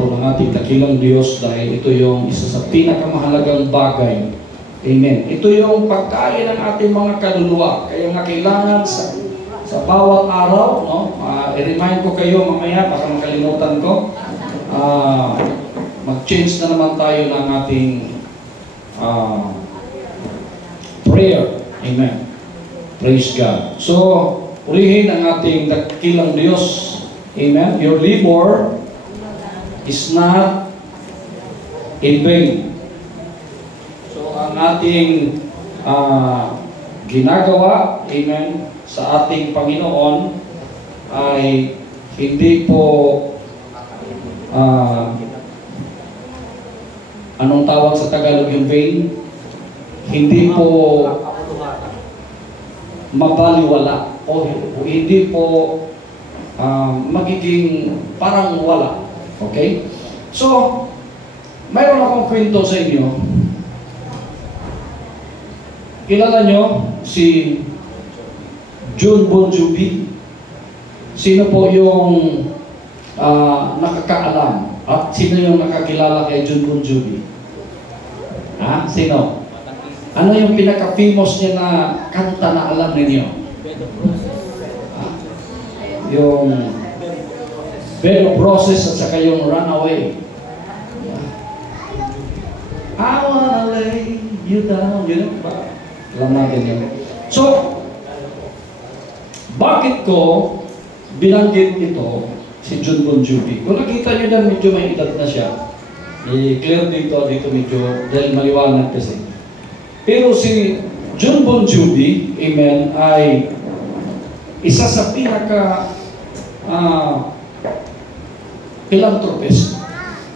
po ng ating dakilang Diyos dahil ito yung isa sa pinakamahalagang bagay. Amen. Ito yung pagkain ng ating mga kaluluwa. Kaya nga kailangan sa bawat araw, no? I-remind ko kayo mamaya, baka makalimutan ko. Mag-change na naman tayo ng ating prayer. Amen. Praise God. So, purihin ang ating dakilang Diyos. Amen. Your labor is not in vain. So, ang ating ginagawa, amen, sa ating Panginoon ay hindi po anong tawag sa Tagalog yung vain? Hindi po mabaliwala o hindi po magiging parang wala. Okay? So, mayroon akong kwento sa inyo. Kilala nyo si Jon Bon Jovi? Sino po yung nakakaalam? At sino yung nakakilala kay Jon Bon Jovi? Ha? Sino? Ano yung pinaka-famous niya na kanta na alam ninyo? Yung Bed of Roses at saka yung Runaway. I wanna lay you down. Yun ba? Alam natin yun. So, bakit ko binanggit ito si Jon Bon Jovi? Kung nakita nyo na medyo may edad na siya, i-clear dito medyo dahil maliwanag kasi. Pero si Jon Bon Jovi, amen, ay isa sa pinaka philanthropist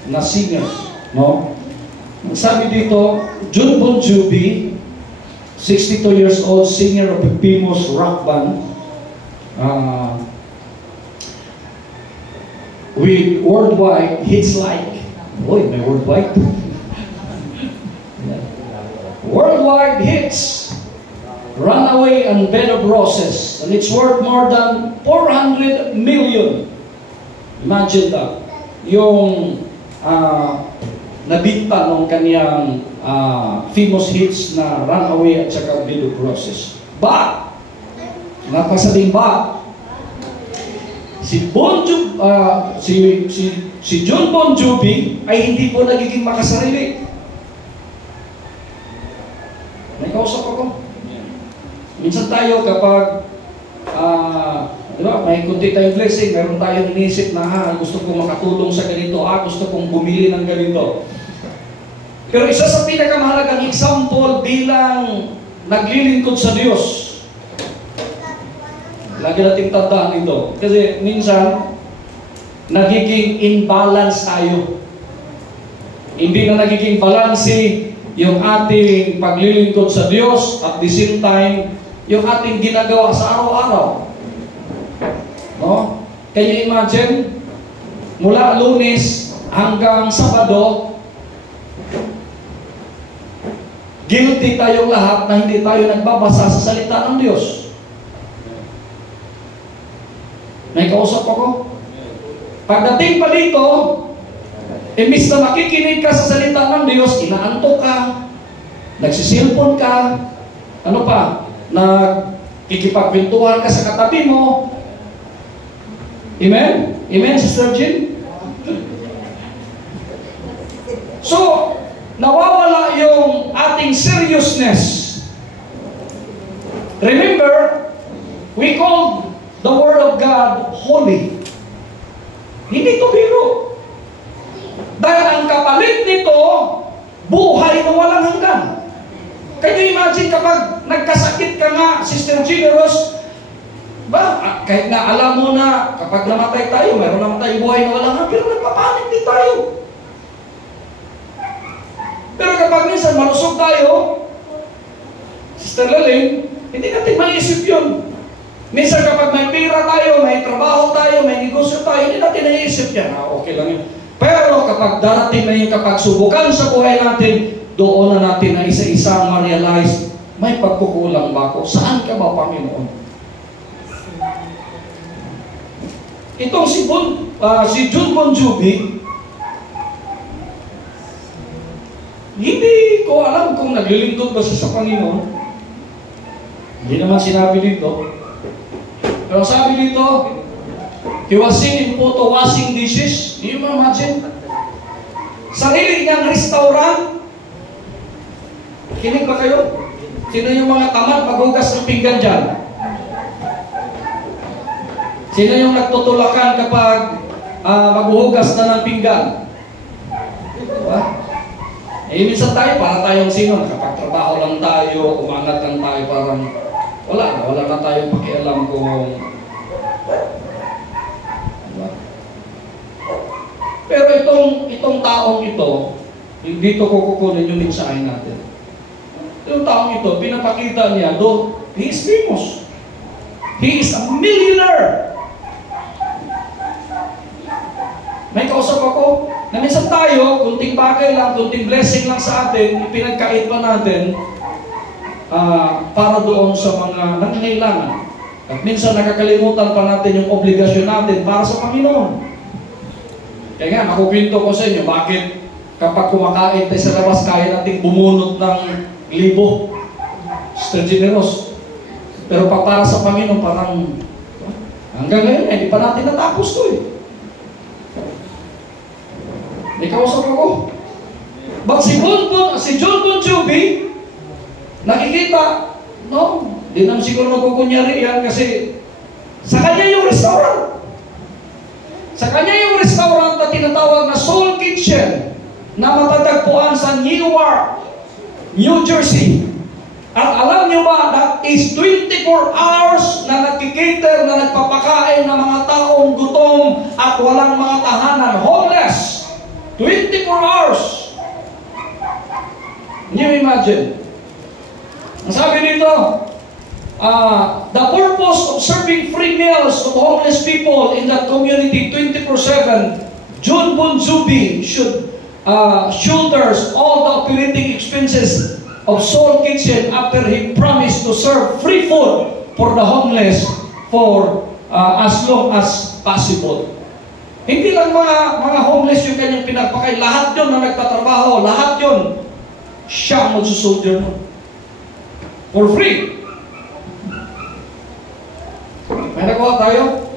na singer, no? Sabi dito, Jon Bon Jovi, 62 years old, singer of a famous rock band, with worldwide hits like, boy, may worldwide. Worldwide hits, Runaway and Bed of Roses, and it's worth more than 400 million. Imagine that. Yung nabinta ng kaniyang famous hits na Runaway at saka Bed of Roses. But, napasabing ba, si Jon Bon Jovi ay hindi po nagiging makasarili. May kausap ako. Minsan tayo kapag diba, may kunti tayong blessing, meron tayong inisip na gusto kong makatulong sa ganito, gusto kong bumili ng ganito. Pero isa sa pinakamahalagang example bilang naglilingkod sa Diyos, lagi nating tandaan ito. Kasi minsan, nagiging imbalance tayo. Hindi na nagiging balanse yung ating paglilingkod sa Diyos at the same time, yung ating ginagawa sa araw-araw. No? Can you imagine? Mula Lunes hanggang Sabado, guilty tayong lahat na hindi tayo nagbabasa sa salita ng Diyos. May kausap ako? Pagdating pa dito, imbis na makikinig ka sa salita ng Diyos, inaantok ka, nagsisilpon ka, ano pa, nagkikipagpintuhan ka sa katabi mo. Amen? Amen, Sister Jean? So, nawawala yung ating seriousness. Remember, we call the Word of God holy. Hindi ito biro. Dahil ang kapalit nito, buhay na walang hanggan. Can you imagine kapag nagkasakit ka nga, Sister Generous, ba, kahit na alam mo na kapag namatay tayo, meron naman tayo buhay na walang hanggan, pero nagpapanik din tayo. Pero kapag minsan malusog tayo, Sister Laling, hindi natin maisip yun. Minsan kapag may pera tayo, may trabaho tayo, may negosyo tayo, hindi natin naisip yan. Okay lang yun. Pero kapag darating na yung kapag subukan sa buhay natin, doon na natin na isa-isa ma-realize, may pagkukulang ba ako? Saan ka ba, Panginoon? Itong si Jon Bon Jovi, Hindi ko alam kung naglilingkod ba siya sa Panginoon. Hindi naman sinabi dito. Pero sabi dito, he was seen in photo washing dishes. Hindi mo imagine? Sarili niyang restaurant. Kinig ba kayo? Sino yung mga tamad maghugas ng pinggan dyan? Sino yung nagtutulakan kapag maghuhugas na ng pinggan? Diba? Minsan tayo, para tayong sino, nakapagtrabaho lang tayo, umangat lang tayo, parang wala na tayong pakialam kung diba? Pero itong taong ito, dito ko kukunin yung mensahe natin. Itong taong ito, pinapakita niya, though he is famous. He is a millionaire. May kausap ako, na minsan tayo, kunting bagay lang, kunting blessing lang sa atin, ipinagkait pa natin para doon sa mga nangangailangan. At minsan nakakalimutan pa natin yung obligasyon natin para sa Panginoon. Kaya nga, nakukwento ko sa inyo, bakit kapag kumakain tayo sa labas, kaya natin bumunot ng 1,000. Sister generous. Pero pag para sa Panginoon, parang hanggang ngayon, hindi pa natin natapos to eh. May kausap ako. But si John Bon Jovi, nakikita, no? Di naman siguro magkukunyari yan kasi sa kanya yung restaurant. Sa kanya yung restaurant na tinatawag na Soul Kitchen na matatagpuan sa Newark, New Jersey. At alam niyo ba, that is 24 hours na nagkikater, na nagpapakain ng mga taong gutom at walang mga tahanan, homeless. 24 hours. Can you imagine? Ang sabi dito, the purpose of serving free meals to homeless people in that community 24/7, John Bon Jovi should shoulders all the operating expenses of Soul Kitchen after he promised to serve free food for the homeless for as long as possible. Hindi lang mga homeless yung kanyang pinagpakain. Lahat yun na nagtatrabaho. Lahat yun. Siya ang magsusoldier mo. For free. May nagawa tayo?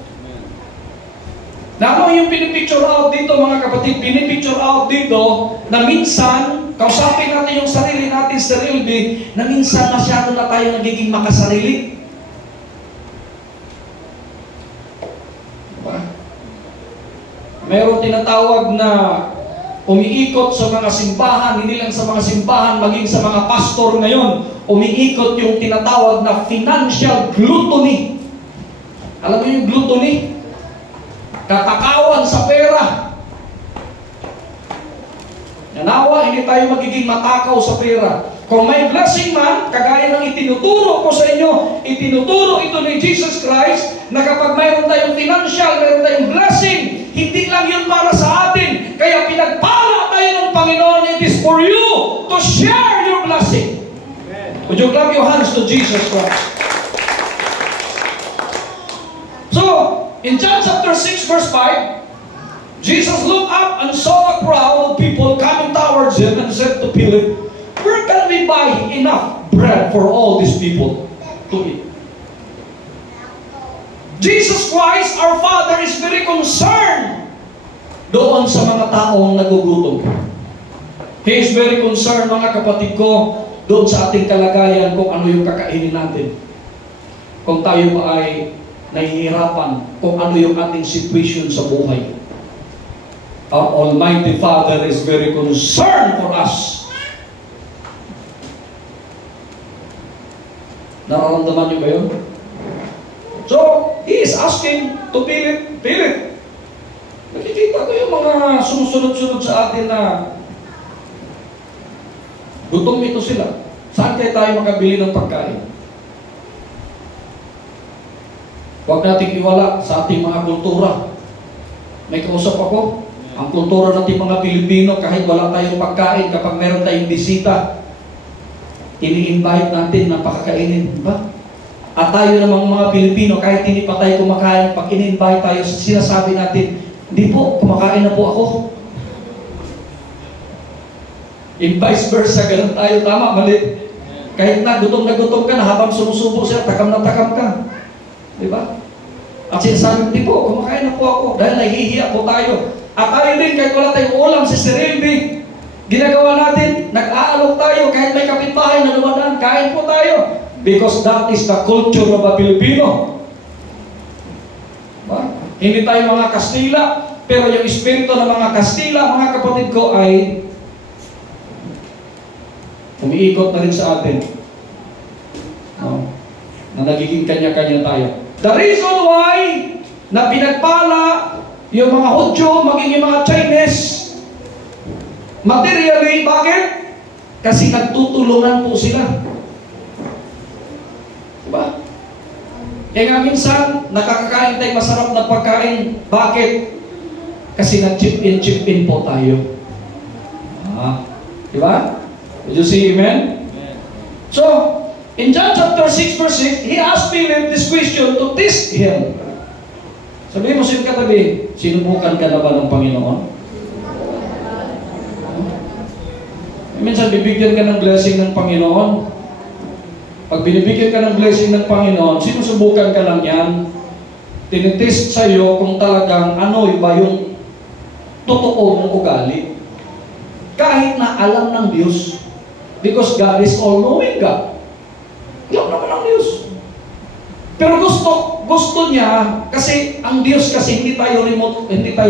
Na ano yung pinipicture out dito mga kapatid? Pinipicture out dito na minsan, kausapin natin yung sarili natin sa Rilby, na minsan masyado na tayo nagiging makasarili. Mayroong tinatawag na umiikot sa mga simbahan, hindi lang sa mga simbahan, maging sa mga pastor ngayon, umiikot yung tinatawag na financial gluttony. Alam mo yung gluttony? Katakawan sa pera. Nanawa, hindi tayo magiging matakaw sa pera. Kung may blessing man, kagaya ng itinuturo ko sa inyo, itinuturo ito ni Jesus Christ, na kapag mayroon tayong financial, mayroon tayong blessing, hindi lang yun para sa atin. Kaya pinagpala tayo ng Panginoon, it is for you to share your blessing. Would you clap your hands to Jesus Christ? So, in John chapter 6 verse 5, Jesus looked up and saw a crowd of people coming towards him and said to Philip, "Where can we buy enough bread for all these people to eat?" Jesus Christ, our Father, is very concerned doon sa mga taong nagugutom. He is very concerned, mga kapatid ko, doon sa ating kalagayan kung ano yung kakainin natin. Kung tayo ba ay nahihirapan, kung ano yung ating situation sa buhay. Our Almighty Father is very concerned for us. Nararamdaman niyo ba yun? So, he is asking to Philip, nakikita ko yung mga sumusunod-sunod sa atin na gutom ito sila. Saan kaya tayo makabili ng pagkain? Huwag nating iwala sa ating mga kultura. May kausap ako, ang kultura nating mga Pilipino, kahit wala tayong pagkain, kapag meron tayong bisita, ini-invite natin na pakakainin, diba? At tayo namang mga Pilipino, kahit hindi pa tayo kumakain, pag in-invite tayo, sinasabi natin, "Hindi po, kumakain na po ako." In vice versa, ganun tayo. Tama, mali. Kahit na gutom ka na, habang sumusubo siya, takam na takam ka. Di ba? At sinasabi, di po, kumakain na po ako. Dahil nahihiya po tayo. At tayo din, kahit wala tayong ulam sa Sirilbi, ginagawa natin, nag-aalok tayo, kahit may kapitbahay na dumadaan, kain po tayo. Because that is the culture of a Filipino. Diba? Hindi tayo mga Kastila, pero yung espiritu ng mga Kastila, mga kapatid ko, ay umiikot na rin sa atin. No? Na nagiging kanya-kanya tayo. The reason why na pinagpala yung mga Hudyo, maging yung mga Chinese, materially, bakit? Kasi nagtutulungan po sila. Diba? Kaya nga minsan, nakakakain tayo masarap na pagkain. Bakit? Kasi nag-chip in po tayo. Diba? Did you see, amen? So, in John chapter 6 verse 6, he asked Philip this question to test him. Sabihin mo sa katabi, sinubukan ka na ba ng Panginoon? Minsan bibigyan ka ng blessing ng Panginoon. Pag binibigyan ka ng blessing ng Panginoon, sinusubukan ka lang yan. Tinitest sa'yo kung talagang ano ba yung totoo mong ugali. Kahit na alam ng Diyos. Because God is all-knowing God. Alam naman ng Diyos. Pero gusto niya, kasi ang Diyos kasi hindi tayo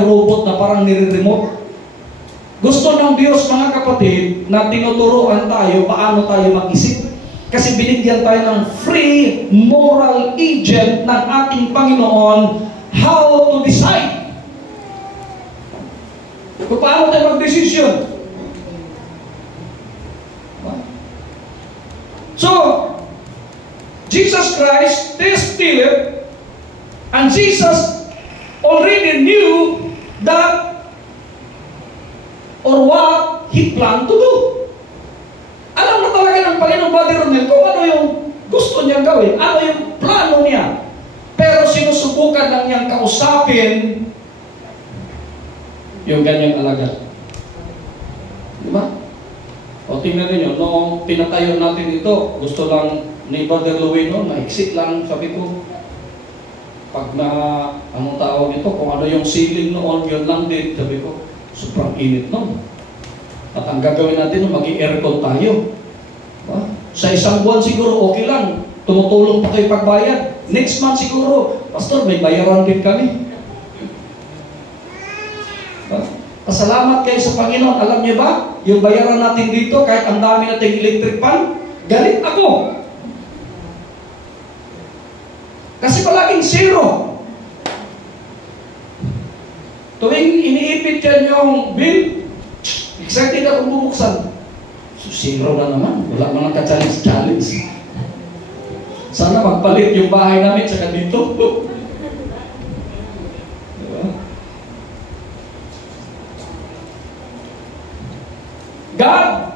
robot na parang nire-remote. Gusto ng Diyos, mga kapatid, na tinuturuan tayo paano tayo mag-isip. Kasi binigyan tayo ng free moral agent ng ating Panginoon how to decide. Kung paano tayo mag-decision. So, Jesus Christ tested Philip, and Jesus already knew that or what he planned to do. Alam na talaga ng Panginoon, Brother Romel, kung ano yung gusto niyang gawin, ano yung plano niya. Pero sinusubukan lang niyang kausapin yung ganyang alagad. Diba? O tingnan ninyo, noong pinatayo natin ito, gusto lang ni Brother Louie noon, maiksi lang, sabi ko, pag na, anong tawag ito, kung ano yung ceiling noon, yun lang din, sabi ko, sobrang init noon. At ang gagawin natin, maging aircon tayo. Diba? Sa isang buwan siguro, okay lang, tumutulong pa kayo pagbayad. Next month siguro, Pastor, may bayaran din kami. Diba? Pasalamat kayo sa Panginoon. Alam niyo ba, yung bayaran natin dito, kahit ang dami nating electric pan, galit ako. Kasi palaging zero. Tuwing iniipit yan yung bill, excited akong bubuksan. So, zero na naman. Wala mga ka-challenge. Sana magpalit yung bahay namin saka dito. God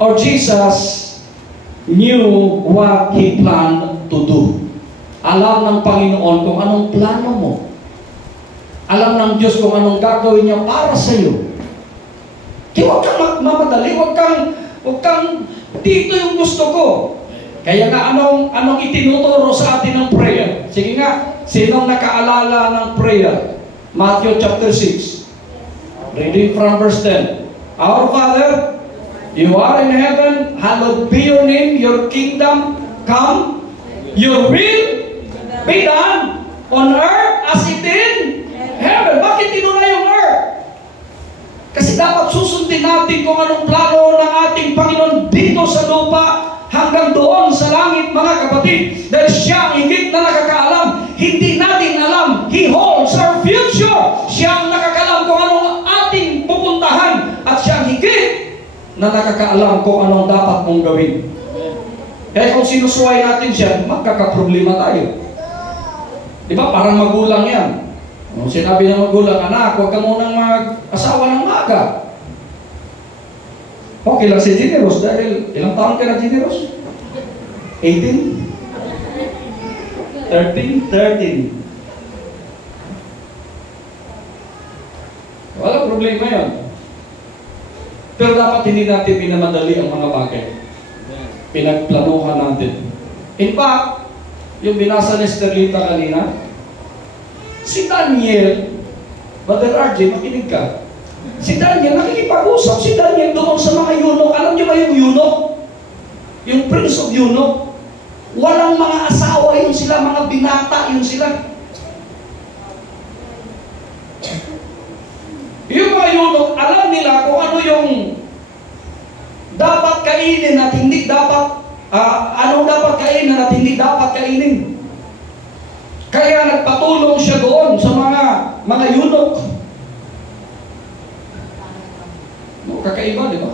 or Jesus knew what He planned to do. Alam ng Panginoon kung anong plano mo. Alam ng Diyos kung anong gagawin niya para sa iyo. Kaya huwag kang mamadali, huwag kang dito yung gusto ko. Kaya nga anong itinuturo sa atin ng prayer? Sige nga, sinong nakaalala ng prayer? Matthew chapter 6. Reading from verse 10. Our Father, you are in heaven, hallowed be your name, your kingdom come, your will be done on earth as it in heaven. Bakit tinuna yung earth? Kasi dapat susundin natin kung anong plano ng ating Panginoon dito sa lupa hanggang doon sa langit, mga kapatid. Dahil siya ang higit na nakakaalam. Hindi natin alam. He holds our future. Siya ang nakakaalam kung anong ating pupuntahan. At siya ang higit na nakakaalam kung anong dapat mong gawin. Kaya kung sinusuway natin siya, magkakaproblema tayo. Di ba? Parang magulang yan. Sinabi ng magulang, anak, huwag ka munang mag-asawa ng maga. Okay lang si Generous dahil ilang taon ka na, Generous? 18? 13? Wala problema yun. Pero dapat hindi natin minamadali ang mga bagay. Pinagplanuhan natin. In fact, yung binasa ni Sterlita kanina, si Daniel, Brother RJ, makinig ka. Si Daniel, nakikipag-usap si Daniel doon sa mga eunuch. Alam niyo ba yung eunuch? Yung prince of eunuch? Walang mga asawa yun sila, mga binata yun sila. Yung mga eunuch, alam nila kung ano yung dapat kainin at hindi dapat, anong dapat kainin at hindi dapat kainin. Kaya nagpatulong siya doon sa mga eunuch. No, kakaiba, di ba?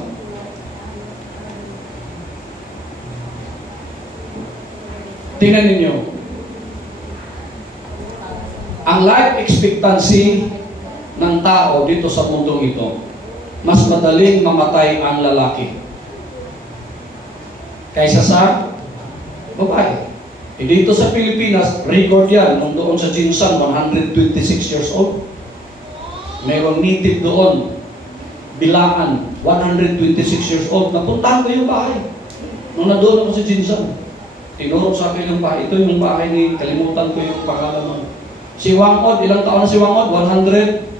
Tingnan ninyo. Ang life expectancy ng tao dito sa mundong ito, mas madaling mamatay ang lalaki kaysa sa babae. E dito sa Pilipinas, record yan, nung doon sa Jinsan, 126 years old. Mayroong native doon, Bilaan, 126 years old. Napuntahan ko yung bahay. Nung nadoon ako sa Jinsan, tinuro sa akin yung bahay. Ito yung bahay ni, kalimutan ko yung pangalan mo. Si Wangod, ilang taon na si Wangod? 100?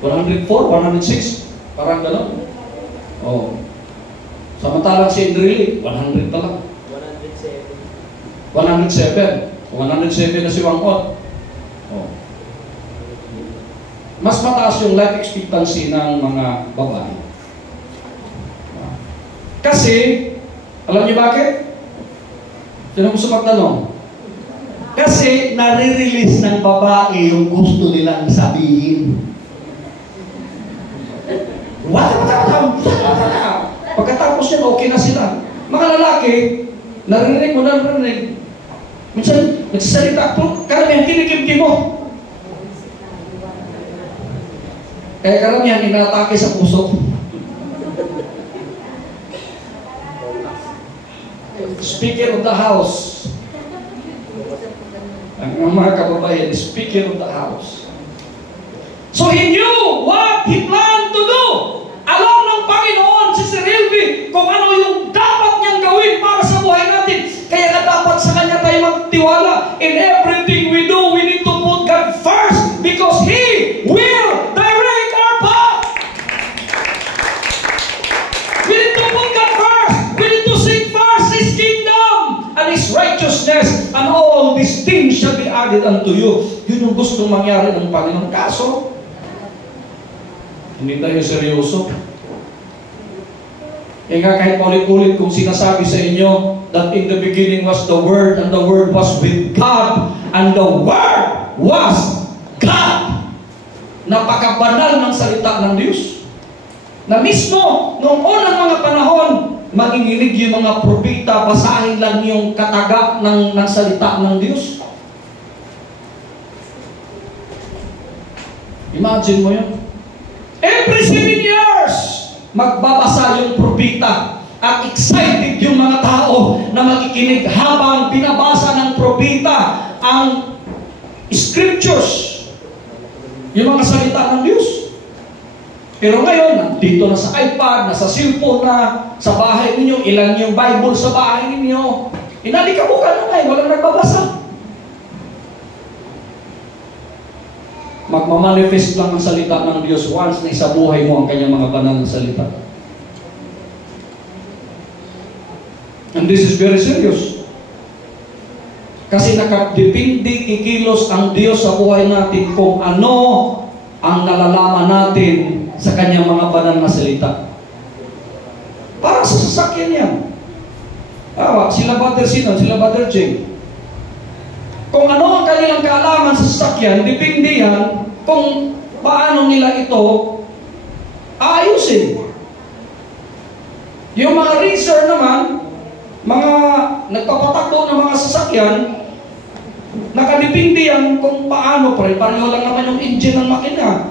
104, 106, parang gano'n. Oh. Samantalang si Indrili, 100 pa lang. 107. 107 na si Wangod. Oh. Mas mataas yung life expectancy ng mga babae. Kasi, alam niyo bakit? Sino gusto magtanong? Kasi nare-release ng babae yung gusto nilang sabihin. Pagkatapos yan, okay na sila. Mga lalaki, narinig mo, narinig. Minsan, nagsasalita po, karamihan, kinikimkim mo. Kaya karamihan, inaatake sa puso. Speaker of the House. Ang mga kababayan, Speaker of the House. So he knew what he planned to do. Alam ng Panginoon si Sir Hilby kung ano yung dapat niyang gawin para sa buhay natin. Kaya na dapat sa Kanya tayo magtiwala. In everything we do, we need to put God first because He will direct our path. We need to put God first. We need to seek first His kingdom and His righteousness, and all these things shall be added unto you. Yun yung gustong mangyari ng Panginoon. Kaso, hindi tayo seryoso. Kaya kahit paulit-ulit kung sinasabi sa inyo that in the beginning was the Word and the Word was with God and the Word was God. Napakabanal ng salita ng Diyos. Na mismo, noong unang mga panahon, manginginig yung mga propeta, basahin lang yung kataga ng salita ng Diyos. Imagine mo yun. Every 7 years, magbabasa yung propeta at excited yung mga tao na makikinig habang binabasa ng propeta ang scriptures, yung mga salita ng Diyos. Pero ngayon, dito na sa iPad, nasa cellphone na, sa bahay ninyo, ilan yung Bible sa bahay ninyo. Inalikabukan na ngayon, walang nagbabasa. Magmamanifest lang ang salita ng Diyos once na isabuhay mo ang kanyang mga banal na salita. And this is very serious. Kasi nakadepende kikilos ang Diyos sa buhay natin kung ano ang nalalaman natin sa kanyang mga banal na salita. Para sa sasakyan yan. Sila Brother Sinon, sila Brother Jing. Kung ano ang kanilang kaalaman sa sasakyan, depende yan kung paano nila ito aayusin. Yung mga racer naman, mga nagpapatakbo ng mga sasakyan, nakadepende yan kung paano, pareho lang naman yung engine ng makina.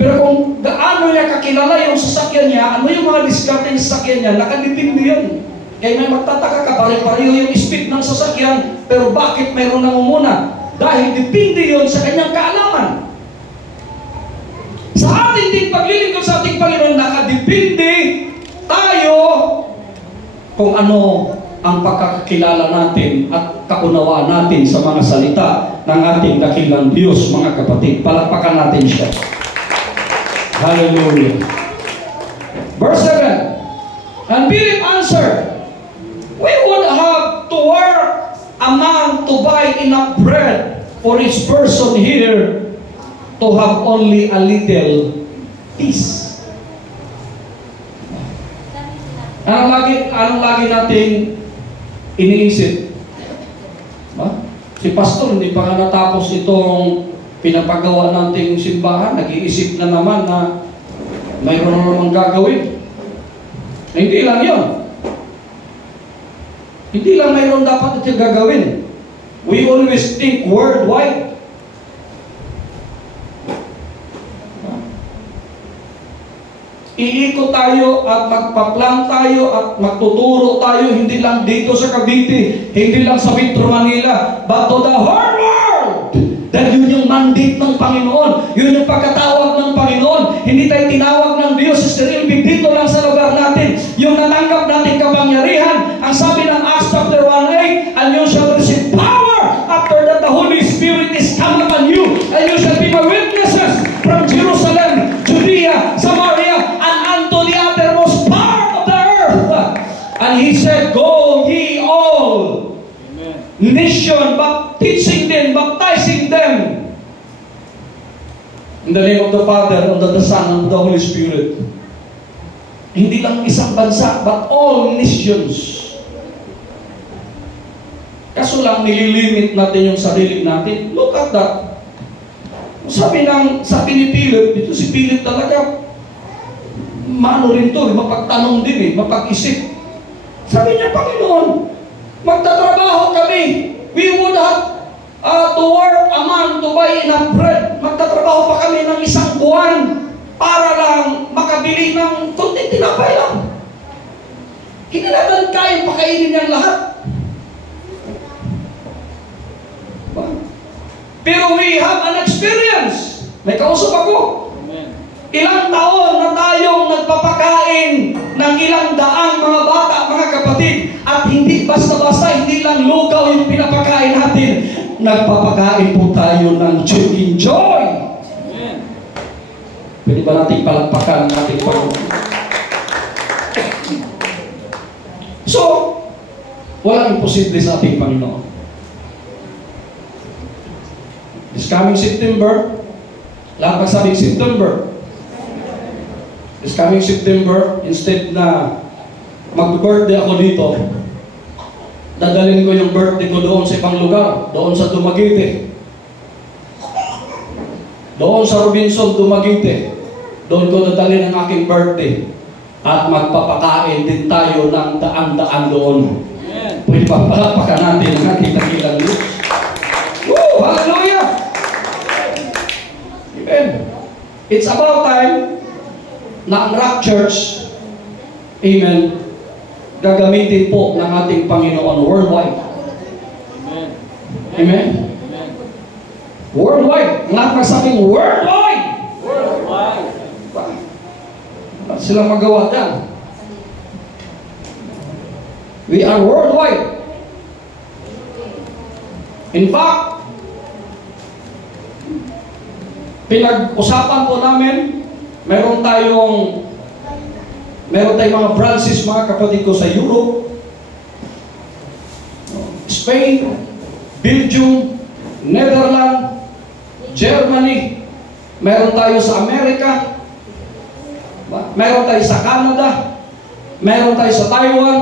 Pero kung gaano niya kakilala yung sasakyan niya, ano yung mga diskarte ng sasakyan niya, nakadepende yan. Kaya may magtataka ka, pare-pareho yung speed ng sasakyan, pero bakit mayroon nangunguna? Dahil depende yun sa kanyang kaalaman. Sa atin ating paglilingkod sa ating Panginoon, nakadepende tayo kung ano ang pagkakakilala natin at kaunawaan natin sa mga salita ng ating dakilang Diyos, mga kapatid. Palakpakan natin siya. Hallelujah. Verse 7. And Philip answered, we would have to work a man to buy enough bread for each person here to have only a little piece. Anong lagi nating iniisip? Si pastor, hindi pa nga natapos itong pinapagawa nating simbahan, nag-iisip na naman na mayroon na naman gagawin. Hindi lang yun. Hindi lang mayroon dapat ito gagawin. We always think worldwide. Iikot tayo at magpaplan tayo at magtuturo tayo hindi lang dito sa Cavite, hindi lang sa Metro Manila, but to the whole world. Dahil yun yung mandate ng Panginoon. Yun yung pagkatawag ng Panginoon. Hindi tayo tinawag ng Diyos sa sarili dito lang sa lugar natin. Yung natanggap natin kapangyarihan, ang sabi ng Acts chapter 1:8, and you shall receive power after that the Holy Spirit is come upon you, and you shall be my witnesses from Jerusalem, Judea, Samaria, and unto the uttermost part of the earth. And he said, go ye all nation, teaching them, baptizing them in the name of the Father, and of the Son, and of the Holy Spirit. Hindi lang isang bansa, but all nations. Kaso lang nililimit natin yung sarili natin. Look at that. Sabi ni Philip, ito si Philip talaga, maano rin to, mapagtanong din mapag-isip. Sabi niya, Panginoon, magtatrabaho kami. We would have to work a man to buy enough bread. Magtatrabaho pa kami ng isang buwan para lang makabili ng kunting tinapay lang. Hindi natin kayang pakainin niyang lahat. Pero we have an experience. May kausap ako. Ilang taon na tayong nagpapakain ng ilang daang mga bata, mga kapatid, at hindi basta-basta, hindi lang lugaw yung pinapakain natin. Nagpapakain po tayo ng chicken joy. Pwede ba natin palagpakan ng ating Panginoon? So, walang imposible sa ating Panginoon. This coming September, lahat magsabing September. This coming September, instead na mag-birthday ako dito, dadalhin ko yung birthday ko doon sa ibang lugar, doon sa Dumaguete. Doon sa Robinson, Dumaguete. Doon ko dadalhin ang aking birthday. At magpapakain din tayo ng daan-daan doon. Pwede pa palakpakan natin ang ating dakilang Diyos. Woo! Hallelujah! Amen. It's about time na ang Rock Church, amen, gagamitin po ng ating Panginoon worldwide. Amen. Amen. Amen. Worldwide. Lahat magsabing worldwide. Worldwide. Wala silang magawa dyan. We are worldwide. In fact, pinag-usapan po namin, meron tayong mga branches, mga kapatid ko, sa Europe, Spain, Belgium, Netherlands, Germany, meron tayo sa Amerika, meron tayo sa Canada, meron tayo sa Taiwan,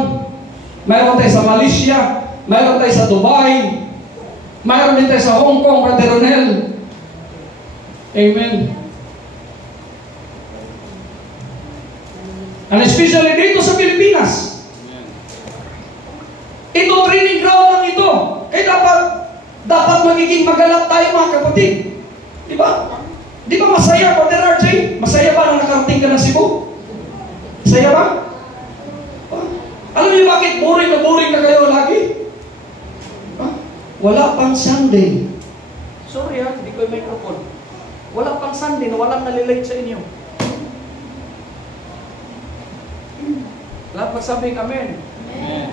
meron tayo sa Malaysia, meron tayo sa Dubai, meron din tayo sa Hong Kong, Brother Ronel. Amen. And especially dito sa Pilipinas. Ito, training ground lang ito. Kaya dapat magiging magalap tayo, mga kapatid. Di ba? Di ba masaya, Brother RJ? Masaya ba na nakarating ka ng Cebu? Masaya ba? Alam niyo bakit boring na kayo lagi? Wala pang Sunday. Sorry hindi ko yung microphone. Wala pang Sunday na walang nalilate sa inyo. Lahat magsabing amen. Amen.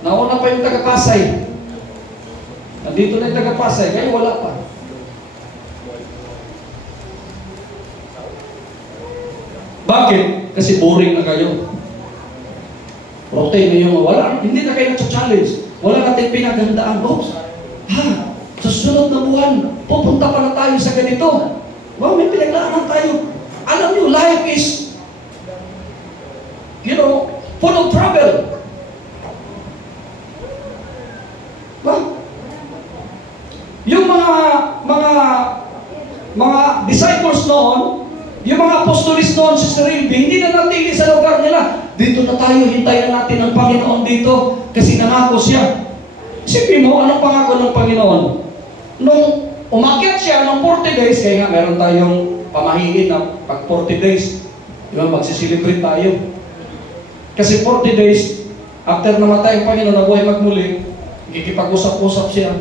Nauna pa yung taga-Pasay. Nandito na yung taga-Pasay, kaya wala pa. Bakit? Kasi boring na kayo. Protein na yung wala. Hindi na kayo na-challenge. Wala natin pinagandaan. Oops, sa susunod na buwan, pupunta pa na tayo sa ganito. Wow, may pinaglaanan tayo. Alam nyo, life is, full of trouble. Yung mga disciples noon, yung mga apostolis noon sa Sarili, hindi na natili sa lugar nila. Dito na tayo, hintayin na natin ang Panginoon dito kasi nangako siya. Isipin mo, anong pangako ng Panginoon? Nung umakyat siya ng 40 days, kaya nga meron tayong pamahiin na pag 40 days, magsisilibrate tayo. Kasi 40 days, after namatay ang Panginoon na buhay magmuli, kikipag-usap-usap siya.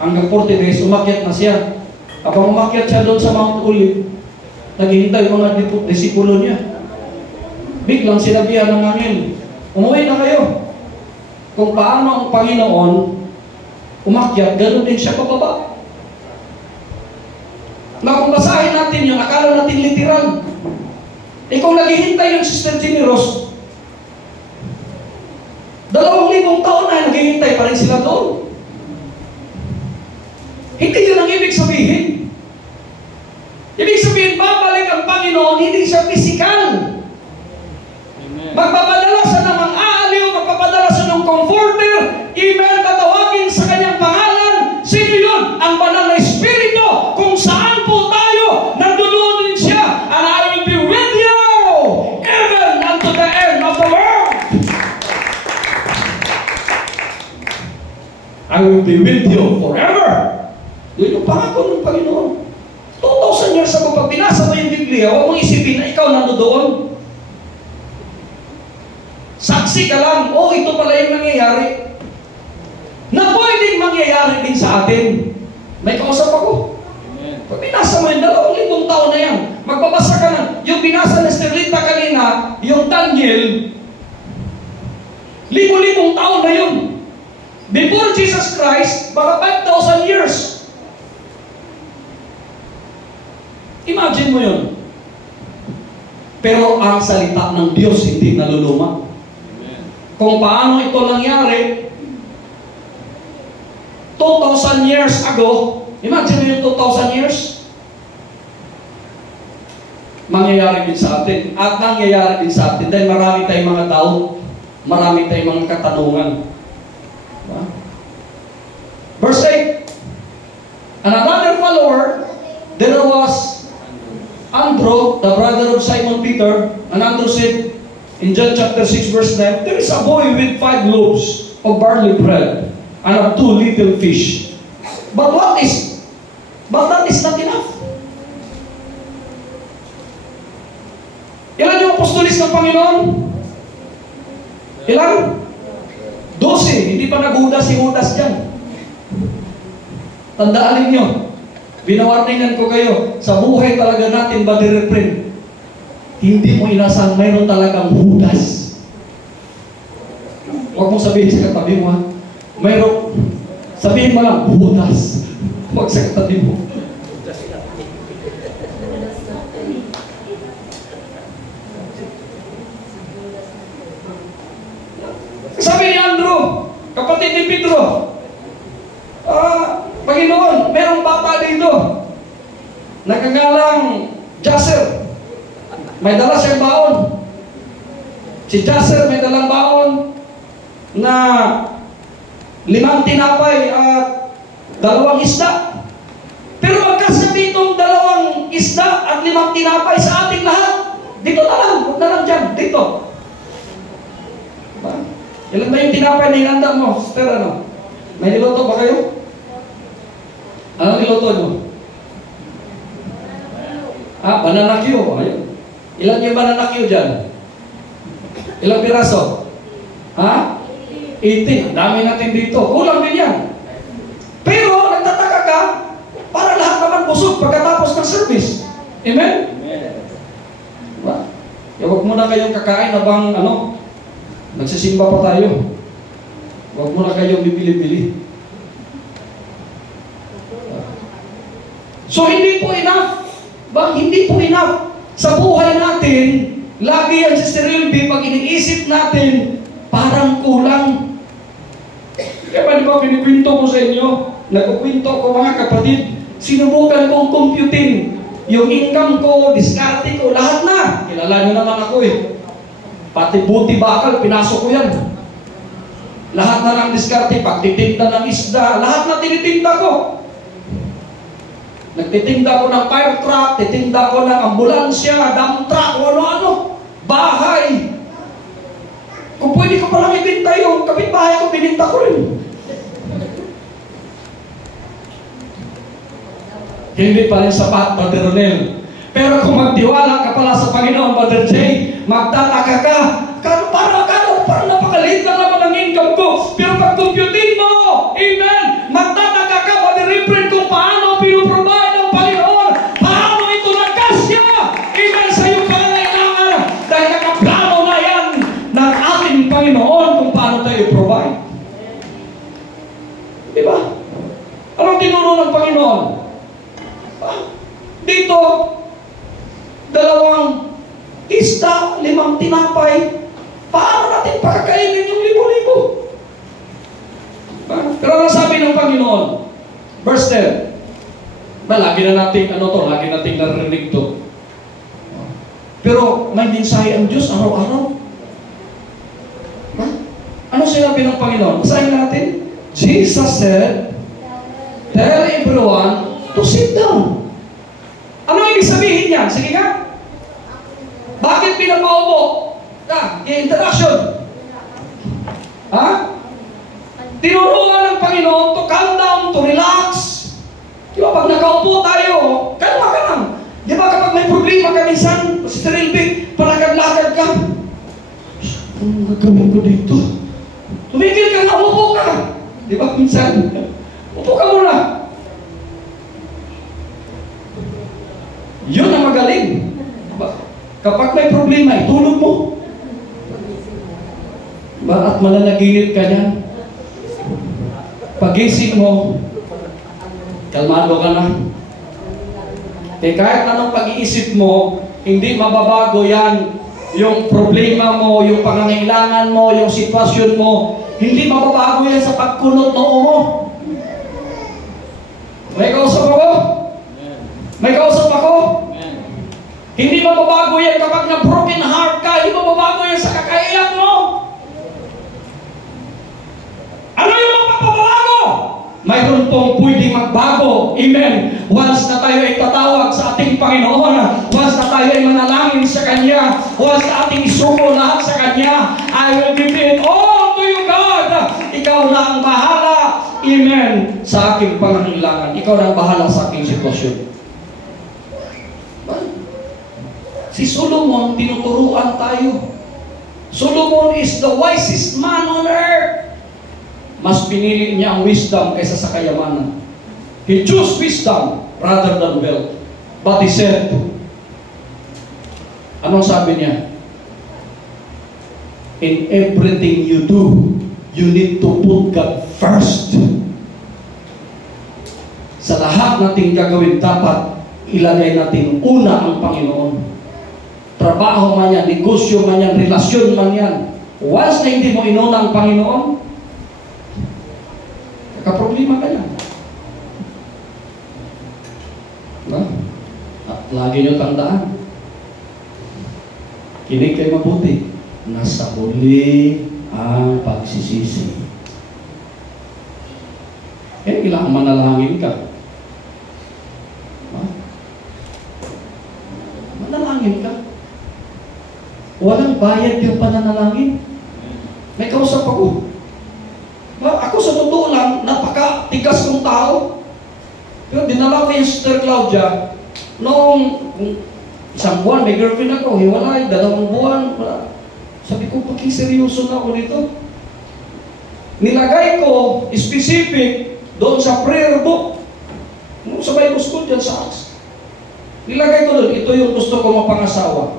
Hanggang 40 days, umakyat na siya. Habang umakyat siya doon sa Mount Olive, naghihintay yung mga disipulo niya. Biglang sinabihan ng angel, umuwi na kayo. Kung paano ang Panginoon umakyat, ganoon din siya pababa. Na kung basahin natin yun, akala natin literal. Kung naghihintay yung Sister Jenny Rose, 2,000 taon na naghihintay pa rin sila doon. Hindi yun ang ibig sabihin. Ibig sabihin, babalik ang Panginoon, hindi siya physical. Magpapadala sa namang aaliw, magpapadala sa ng comforter, email, tatawagin sa kanyang pangalan. Sino yun? Ang banal na Espiritu. Kung saan po tayo, nandoon din siya. And I will be with you even unto the end of the world. I will be with you forever. Yun yung pangako ng Panginoon. 2,000 years ago, pag binasa mo yung Biblia, huwag mong isipin na ikaw nandoon. Saksi ka lang, ito pala yung nangyayari. Na pwedeng mangyayari din sa atin. May kausap ako. Pag binasa mo yung 2,000 taon na yan, magbabasa ka na. Yung binasa ni Sterlita kanina, yung Daniel, 1,000 taon na yun. Before Jesus Christ, baka 5,000 years. Imagine mo yun. Pero ang salita ng Diyos hindi naluluma. Kung paano ito nangyari 2,000 years ago, imagine mo yung 2,000 years, mangyayari din sa atin. At nangyayari din sa atin dahil marami tayong mga doubt, marami tayong mga katanungan. Verse 8, and another follower, there was Andrew, the brother of Simon Peter, and Andrew said, in John chapter 6 verse 9, there is a boy with 5 loaves of barley bread and of 2 little fish. But that is not enough. Ilan yung apostolis ng Panginoon? Ilan? 12. Hindi pa naghudas si Judas dyan. Tandaan ninyo, binawarningan ko kayo, sa buhay talaga natin ba di-reprint? Hindi mo inasang mayroon talagang Judas. Huwag mong sabihin sa katabi mo, ha? Mayroon, sabihin mo lang, Judas. Huwag sa katabi mo. Sabi ni Andrew, kapatid ni Pedro, Panginoon, mayroong bata dito, nagangalang Jaser. May dala siyang baon. Si Jaser may dalang baon na 5 tinapay at 2 isda. Pero magkasya ditong 2 isda at 5 tinapay sa ating lahat. Dito na lang, huwag na lang dyan, dito. Diba? Ilan ba yung tinapay na inanda mo? Sister, ano? May niluto ba kayo? Ano niluto mo? Banana Q. Ayun. Ilan yung banana Q dyan? Ilang piraso? 18. Ang dami natin dito. Kulang din yan. Pero, nagtataka ka, para lahat naman busog pagkatapos ng service. Amen? Amen. Diba? Huwag muna kayong kakain habang nagsisimba pa tayo. Huwag muna kayong bibili-bili. So hindi po enough. Hindi po enough. Sa buhay natin, lagi yan si Cyril B, pag iniisip natin, parang kulang. Kaya ba di ba pinikwento ko sa inyo? Nagkukwento ko mga kapatid, sinubukan kong computing yung income ko, diskarte ko, lahat na. Kilala nyo naman ako eh. Pati buti bakal, pinasok ko yan. Lahat na ng diskarte, pagtitinda ng isda, lahat na tinitinda ko. Nagtitinda ko ng fire truck, titinda ko ng ambulansya, dump truck, ano-ano, bahay. Kung pwede ko palang ibinta yung kapitbahay ko, bininta ko rin. Hindi pa rin sapat, Brother Ronel. Pero kung magtiwala ka pala sa Panginoon, Brother Jay, magtataka ka. Parang napakaliit lang naman ang income ko. Pero pag computing mo, amen, magtataka ka, Brother Reverend, kung paano pinuprovide ng Panginoon. Paano ito nagkasya, amen, sa iyong pangangailangan. Dahil nakaplano na yan ng ating Panginoon kung paano tayo provide. Diba? Anong tinuro ng Panginoon? Dito, 2 isda, 5 tinapay. Paano natin pakakainin yung 5,000? Pero ano sabi ng Panginoon? Verse 10. Lagi na natin, lagi natin narinig to. Pero may mensahe ang Diyos araw-araw. Ano sinabi ng Panginoon? Basahin natin. Jesus said, tell everyone to sit down. Ano ibig sabihin niyan? Sige nga. Bakit pinapaupo? Introduction. Tinuruan ng Panoon to calm down, to relax. Di ba pag nakaupo tayo, kalma ka lang. Di ba kapag may problema ka minsan, si Trilby, palakad-lakad ka. Ang gagawin ko dito? Tumigil ka na, upo ka. Di ba minsan? Upo ka muna. Yun ang magaling. Kapag may problema, itulog mo. At mananaginip ka niyan. Pagising mo, kalmado ka na. Kahit anong pag-iisip mo, hindi mababago yan. Yung problema mo, yung pangangailangan mo, yung sitwasyon mo, hindi mababago yan sa pagkunot noo mo. May kausap ako? May kausap ako? Hindi mababago yan kapag na broken heart ka. Hindi mababago yan sa kakaiyak mo. Ano yung magpapabago? Mayroon pong pwedeng magbago. Amen. Once na tayo ay tatawag sa ating Panginoon, once na tayo ay manalangin sa Kanya, once na ating isuko lahat sa Kanya, I will give it all to you, God. Ikaw na ang bahala. Amen. Sa aking pangangailangan. Ikaw na ang bahala sa aking sitwasyon. Si Solomon, tinuturuan tayo. Solomon is the wisest man on earth. Mas pinili niya ang wisdom kaysa sa kayamanan. He chose wisdom rather than wealth. But he said, anong sabi niya? In everything you do, you need to put God first. Sa lahat nating gagawin, dapat ilagay natin una ang Panginoon. Trabaho man yan, negosyo man yan, relasyon man yan. Once na hindi mo inuna ang Panginoon, nakaproblema ka yan. At lagi nyo tandaan, kinig kayo mabuti, nasa huli ang pagsisisi. Kaya kailangan manalangin ka. Manalangin ka. Walang bayad yung pananalangin. May kausap ako. Ako sa totoo lang, napaka-tigas kong tao. Pero dinala ko yung Sister Claudia, noong isang buwan, may girlfriend ako, hiwalay, 2 buwan, wala. Sabi ko, seryoso na ako dito. Nilagay ko, specific, doon sa prayer book, sa Bible school dyan sa Acts. Nilagay ko doon, ito yung gusto ko mapangasawa.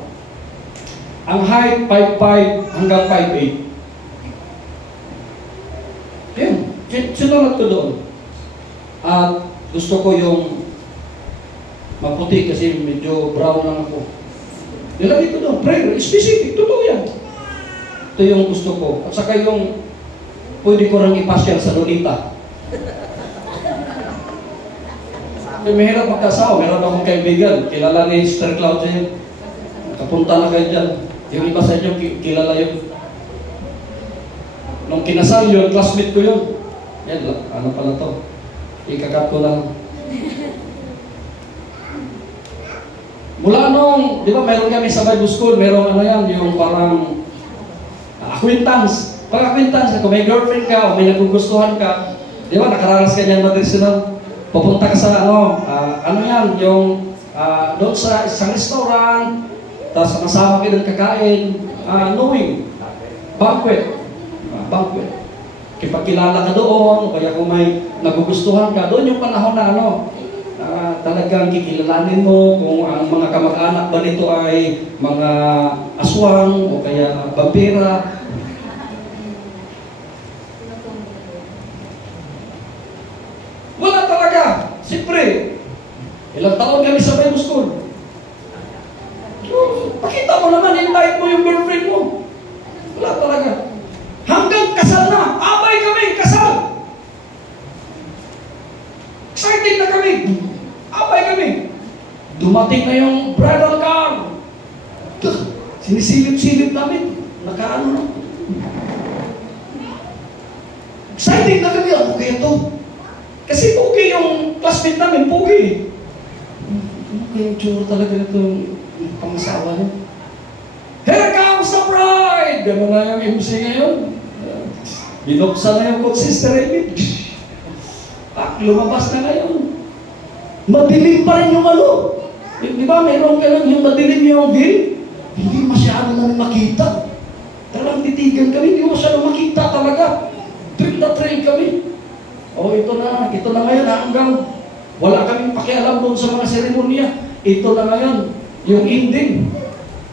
Ang height, 5'5 hanggang 5'8. Yan. Sinunod ko doon. At gusto ko yung maputi kasi medyo brown lang ako. Nilagay ko doon. Prayer. Specific. Totoo yan. Ito yung gusto ko. At saka yung pwede ko lang ipasyal sa Lolita. Mahirap magkasawa. Meron akong kaibigan. Kilala ni Sister Claudia. Kapunta na kayo dyan. Yung iba sa inyo, kilala yun. Nung kinasal yun, classmate ko yun. Yan, ano pala to? Ikakat ko lang. Mula nung, di ba mayroon kami sa Bible School, mayroong ano yan, yung parang acquaintance. Pag acquaintance, kung may girlfriend ka o may nagugustuhan ka, di ba, nakaranas ka niyan medicinal. Pupunta ka sa ano yan, yung doon sa isang restaurant, tapos kasama kayo ng kakain, knowing, banquet. Kipagkilala ka doon, o kaya kung may nagugustuhan ka, doon yung panahon na talagang kikilalanin mo kung ang mga kamag-anak ba nito ay mga aswang o kaya vampira. Wala talaga. Siyempre, ilang taon kami sa Bible School. So, pakita mo naman, invite mo yung girlfriend mo. Wala talaga. Hanggang kasal na. Abay kami, kasal. Excited na kami. Abay kami. Dumating na yung bridal car. Sinisilip-silip namin. Nakaano na. Excited na kami. Ano kaya ito? Kasi pugi yung classmate namin, pugi. Ano kaya yung tsura talaga itong pangasawa niya? Here comes the bride! Gano'n na yung MC ngayon. Binuksan na yung Sister Amy. Lumabas na ngayon. Madilim pa rin yung ano. Di ba, mayroon ka lang yung madilim yung veil? Hindi masyado namin makita. Talagang titigan kami, hindi masyado makita talaga. Trail na trail kami. O ito na ngayon hanggang wala kaming pakialam doon sa mga seremonya. Ito na ngayon, yung ending.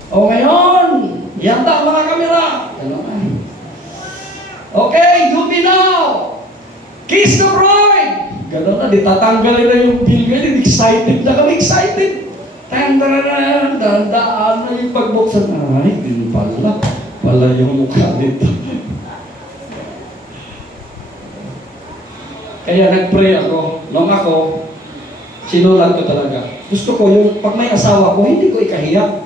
O ngayon, yata mga kamera. Okay, you be now. Kiss the bride. Gano'n na, di tatanggalin na yung bill ngayon. Excited na kami, excited. Tandaan na yung pagbuksan. Ay, din pala. Pala yung mukha nito. Kaya nag-pray ako. Nung ako, sinulat ko talaga. Gusto ko yung, pag may asawa ko, hindi ko ikahiyak.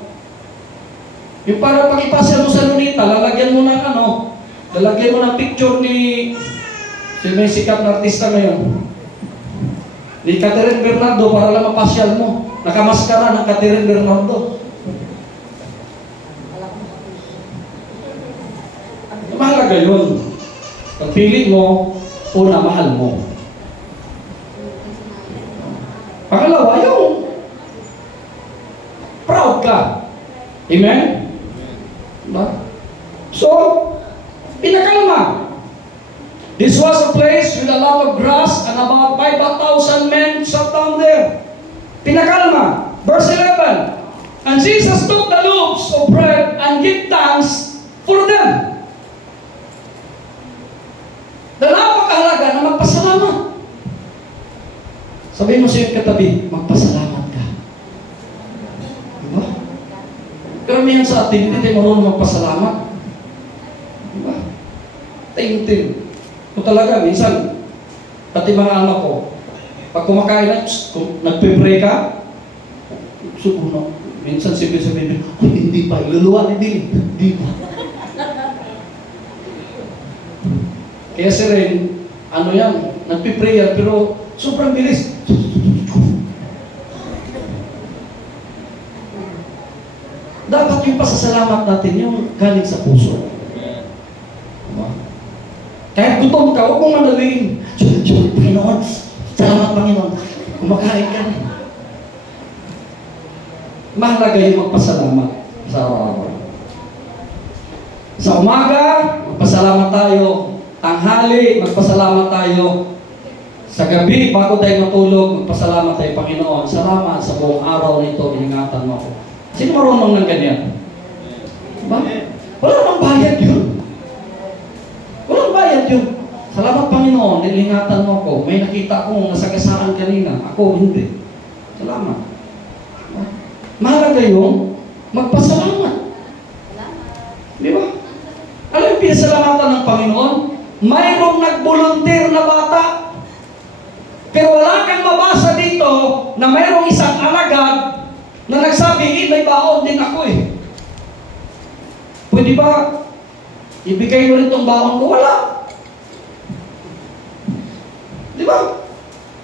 Yung para pag ipasya mo sa Lunita, lalagyan mo ng lalagyan mo ng picture ni may sikat na artista ngayon. Ni Catherine Bernardo para lang mapasyal mo. Nakamaskara ng Catherine Bernardo. Mahalaga yun. Pagpili mo, una, mahal mo. Pangalawa, yung proud ka. Amen? Diba? So, pinakalma. This was a place with a lot of grass and about 5,000 men sat down there. Pinakalma. Verse 11. And Jesus took the loaves of bread and gave thanks for them. Na napakahalaga na magpasalamat. Sabihin mo sa iyong katabi, magpasalamat ka. Diba? Karamihan sa atin, hindi tayo marunong magpasalamat. Diba? Ting-ting. Kung talaga, minsan, pati mga anak ko, pag kumakain na, nagpipray ka, subuno. Minsan sabihin, hindi pa, iluluwa ni Billy. Hindi pa. Kaya si Ren, yan, nagpipray yan, pero sobrang bilis. Dapat yung pasasalamat natin, yung galing sa puso. Diba? Kahit gutom ka, huwag mong madaliin. Panginoon, salamat Panginoon. Kumakain ka rin. Mahalaga yung magpasalamat sa araw-araw. Sa umaga, magpasalamat tayo. Tanghali, magpasalamat tayo. Sa gabi, bago tayo matulog, magpasalamat tayo, Panginoon. Salamat sa buong araw nito, iningatan mo ako. Sino marunong ng ganyan? may nakita akong nasagasaan kanina. Ako, hindi. Salamat. Mahalaga yung magpasalamat. Di ba? Alam yung pinasalamatan ng Panginoon? Mayroong nag-volunteer na bata. Pero wala kang mabasa dito na mayroong isang alagad na nagsabi, may baon din ako eh. Pwede ba ibigay mo rin itong baon ko? Wala. Di ba?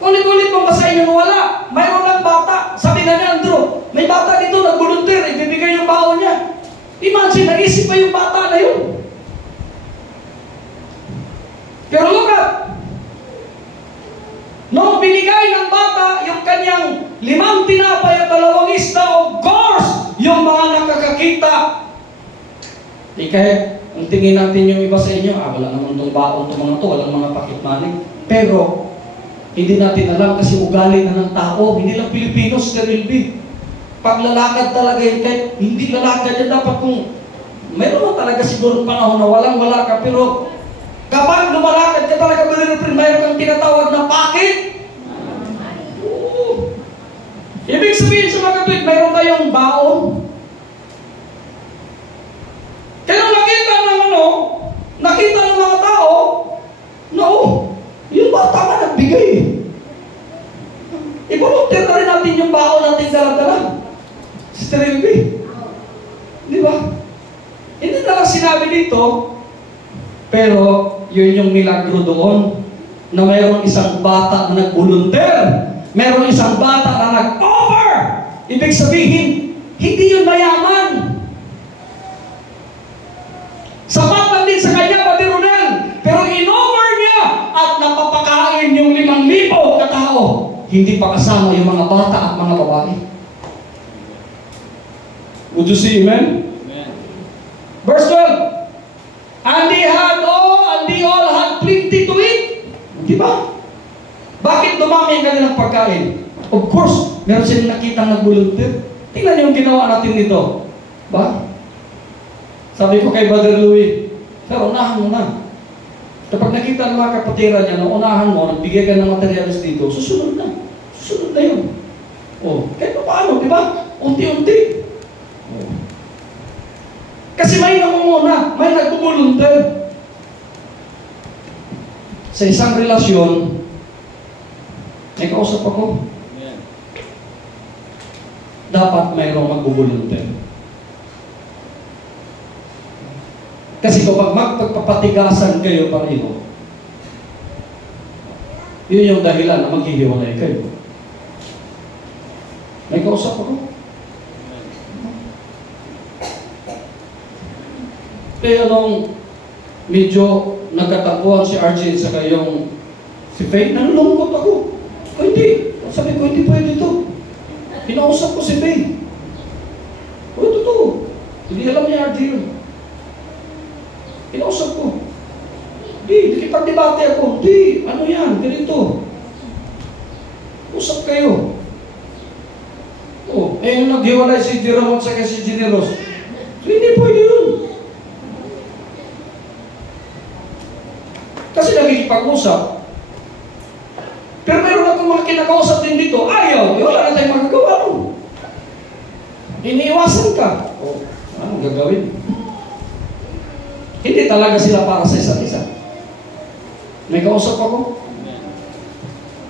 Ulit-ulit mong basahin yung wala. Mayroon lang bata. Sabi nga ni Andrew, may bata dito nag-volunteer, ibibigay yung baon niya. Imagine, naisip pa yung bata na yun. Pero look at, nung binigay ng bata yung kanyang 5 tinapay at 2 isda, of course, yung mga nakakakita. Kahit ang tingin natin yung iba sa inyo, wala naman itong baon itong mga ito, walang mga pakitmanik. Pero, hindi natin alam kasi ugali na ng tao, hindi lang Pilipinos, Karilbi. Paglalakad talaga yun, kahit hindi lalakad yan, dapat kung mayroon na talaga siguro panahon na walang-wala ka, pero kapag lumalakad ka talaga, mayroon kang tinatawag na pakit. Ibig sabihin sa mga kapit, mayroon tayong baon. Kaya nakita ng mga tao, no, yung bata nga nagbigay. I-volunteer na rin natin yung baon natin dala-dala. Sister Elby. Di ba? Hindi na lang sinabi dito, pero yun yung milagro doon, na mayroong isang bata na nag-volunteer, mayroong isang bata na nag-offer. Ibig sabihin, hindi yun mayaman. Sapat lang din sa kanya, Pati Ronel, pero in-offer niya at napapakain yung 5,000 katao. Hindi pa kasama yung mga bata at mga babae. Would you see amen? Amen. Verse 12. And they all had plenty to eat. Diba? Bakit dumami ang kanilang pagkain? Of course, meron silang nakita nag-volunteer. Tingnan niyo yung ginawa natin dito. Ba? Sabi ko kay Brother Louie, sir, unahan mo na. Kapag nakita ng mga kapatira niya na unahan mo, nagbigay ka ng materials dito, susunod na. Susunod na yun. Kahit pa paano, di ba? Unti-unti. Kasi may namumuna, may nag-volunteer. Sa isang relasyon, may kausap ako. Dapat mayroong mag-volunteer. Kasi kapag magpagpapatigasan kayo pareho, yun yung dahilan na maghihiwalay kayo. May kausap ako. Kaya nung medyo nagkatapuan si RJ sa kayong si Faye, nalulungkot ako. Hindi. Sabi ko, hindi pwede ito. Pinausap ko si Faye. Ito to. Hindi alam niya RJ yun. Pinausap ko. Di nakipag-debate ako. Di, ano yan? Ganito. Usap kayo. Yung naghiwalay si Jerome at saka si Generos. Hindi pwede yun. Kasi nagkikipag-usap. Pero meron akong mga kinakausap din dito. Ayaw. Wala na tayong magagawa mo. Iniiwasan ka. Anong gagawin? Hindi talaga sila para sa isa't isa. May kausap ako.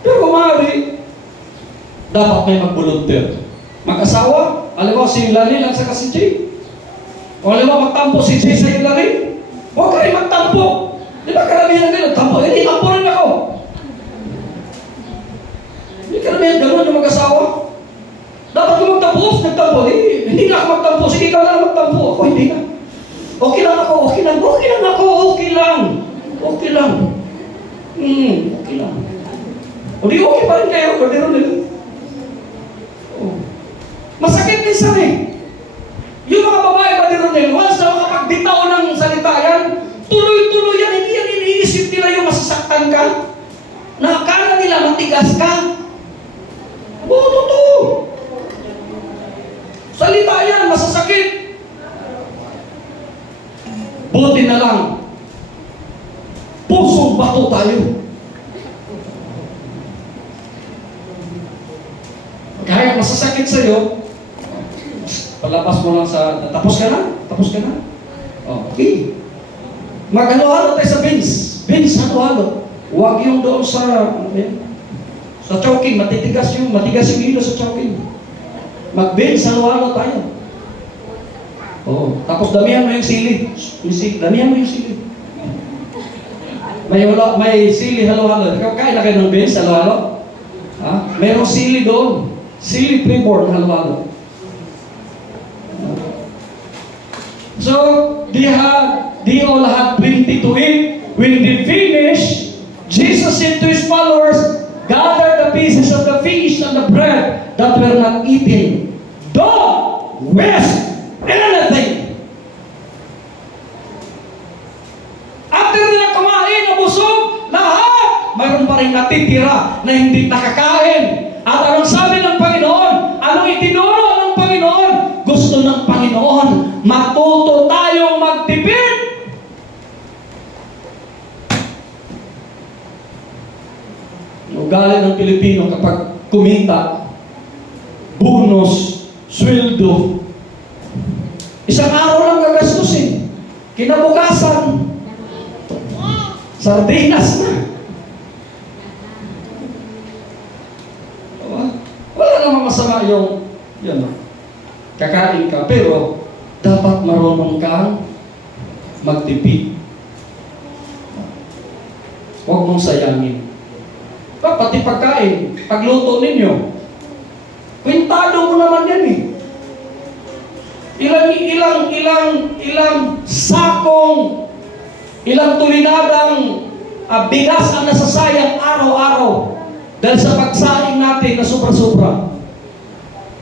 Pero kumari, dapat may mag-volunteer. Mag-asawa, alam mo, si Lanil at saka si Jay. O alam mo, magtampo si Jay sa Lanil. Huwag ka rin magtampo. Di ba karamihan kayo nagtampo? Hindi, tampo rin ako. Hindi karamihan gano'n yung mag-asawa. Dapat kung magtampo, nagtampo. Hindi na ako magtampo. Sige ka na magtampo. Ako, hindi na. Okay lang ako, okay lang. Okay lang ako, okay lang. Okay lang. Okay lang. O di okay pa rin kayo, pwede rin. Masakit minsan eh. Yung mga babae pa din, once na makapagbitaw ng salita yan, tuloy-tuloy yan, hindi yan iniisip nila yung masasaktan ka. Na akala nila matigas ka. Totoo. Salita yan, masasakit. Buti na lang, pusong bato tayo. masasakit sa'yo, palabas mo lang sa, tapos ka na? Tapos ka na? Okay. Maghalo-halo tayo sa beans. Beans, halo-halo. Huwag yung doon sa choking, matigas yung hilo sa choking. Mag-beans, halo-halo tayo. Tapos damihan mo yung sili. Damihan mo yung sili. May sili halo-halo. Kain na kayo ng beans, halo-halo? Mayroong sili doon. Sili pre-born, halo-halo. So, they all had plenty to eat. When they finished, Jesus said to His followers, gather the pieces of the fish and the bread that were not eaten. Don't waste anything. After nila kumain, nabusog, lahat, mayroon pa rin natitira na hindi nakakain. At anong sabi ng Panginoon? Anong itinuro ng Panginoon? Gusto ng Panginoon, matuto tayong magtipid. Ugali ng Pilipino kapag kumita, bonus, sweldo, isang araw lang gagastusin. Kinabukasan, sardinas na. Wala namang masama yung kakain ka, pero dapat marunong kang magtipid. Huwag mong sayangin. Pati pagkain, pagluto ninyo, kwintado mo naman yan eh. Ilang sakong, ilang tulinadang bigas ang nasasayang araw-araw dahil sa pagsaing natin na sobra-sobra.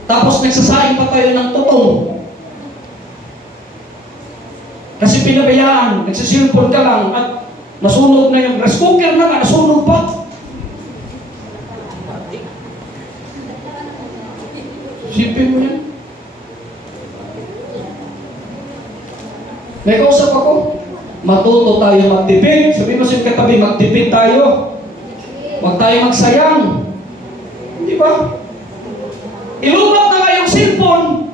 Tapos nagsasaing pa tayo ng tutong. Kasi pinabayaan, nagsisilpon ka lang at nasunog na yung rice cooker na nga, nasunog pa. Sipin mo yan. May kausap ako, matuto tayo magtipid. Sabihin mo sa katabi, magtipid tayo. Huwag tayo magsayang. Di ba? Ilubat na nga yung cellphone.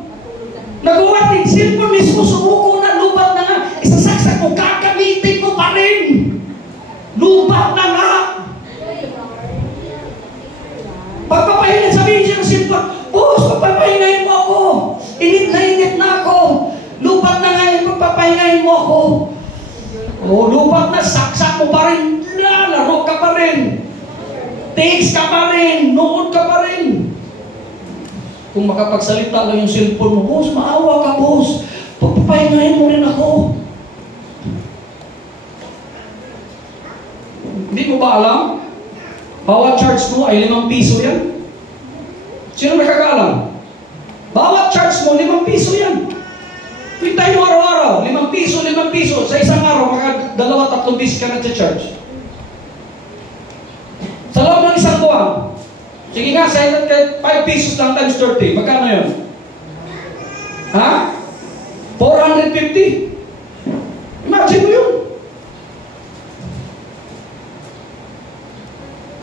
Nagawa din, cellphone mismo, sumuko na, lubat na nga. Isasaksak mo, kakamitin mo pa rin. Lubat na nga. Pagpapahinga, sabihin siya ng cellphone, boss, pagpapahingahin mo ako. Init na ako. Lubat na nga yung pagpapahingahin mo ako. Lubat na, saksak mo pa rin. Laro ka pa rin. Takes ka pa rin. Nood ka pa rin. Kung makapagsalita lang yung cellphone mo, boss, maawa ka, boss. Pagpapahingahin mo rin ako. Hindi mo ba alam? Bawat charge mo ay 5 piso yan. Sino nakakaalam? Bawat charge mo, 5 piso yan. Tuwing tayo araw-araw, 5 piso, 5 piso. Sa isang araw, maka 2-3 beses ka na-charge. Sa loob ng isang buwan, sige nga, sa 5 pesos lang times 30. Magkano yun? Ha? 450. Imagine mo yun.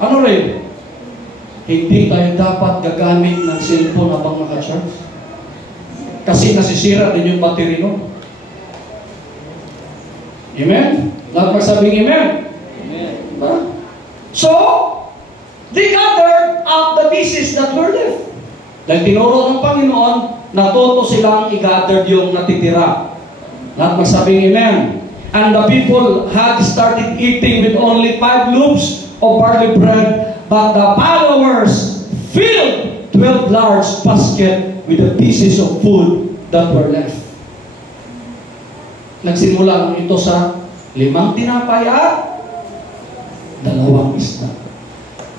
Ano rin? Hindi tayo dapat gagamit ng cellphone habang naka-charge. Kasi nasisira din yung battery mo. Amen? Lahat magsabing amen? Amen. Diba? So, they gathered up the pieces that were left. Dahil tinuro ng Panginoon, natuto silang i-gather yung natitira. Lahat magsabing amen. And the people had started eating with only 5 loaves of barley bread, but the followers filled 12 large baskets with the pieces of food that were left. Nagsimula ito sa 5 tinapay at 2 isda.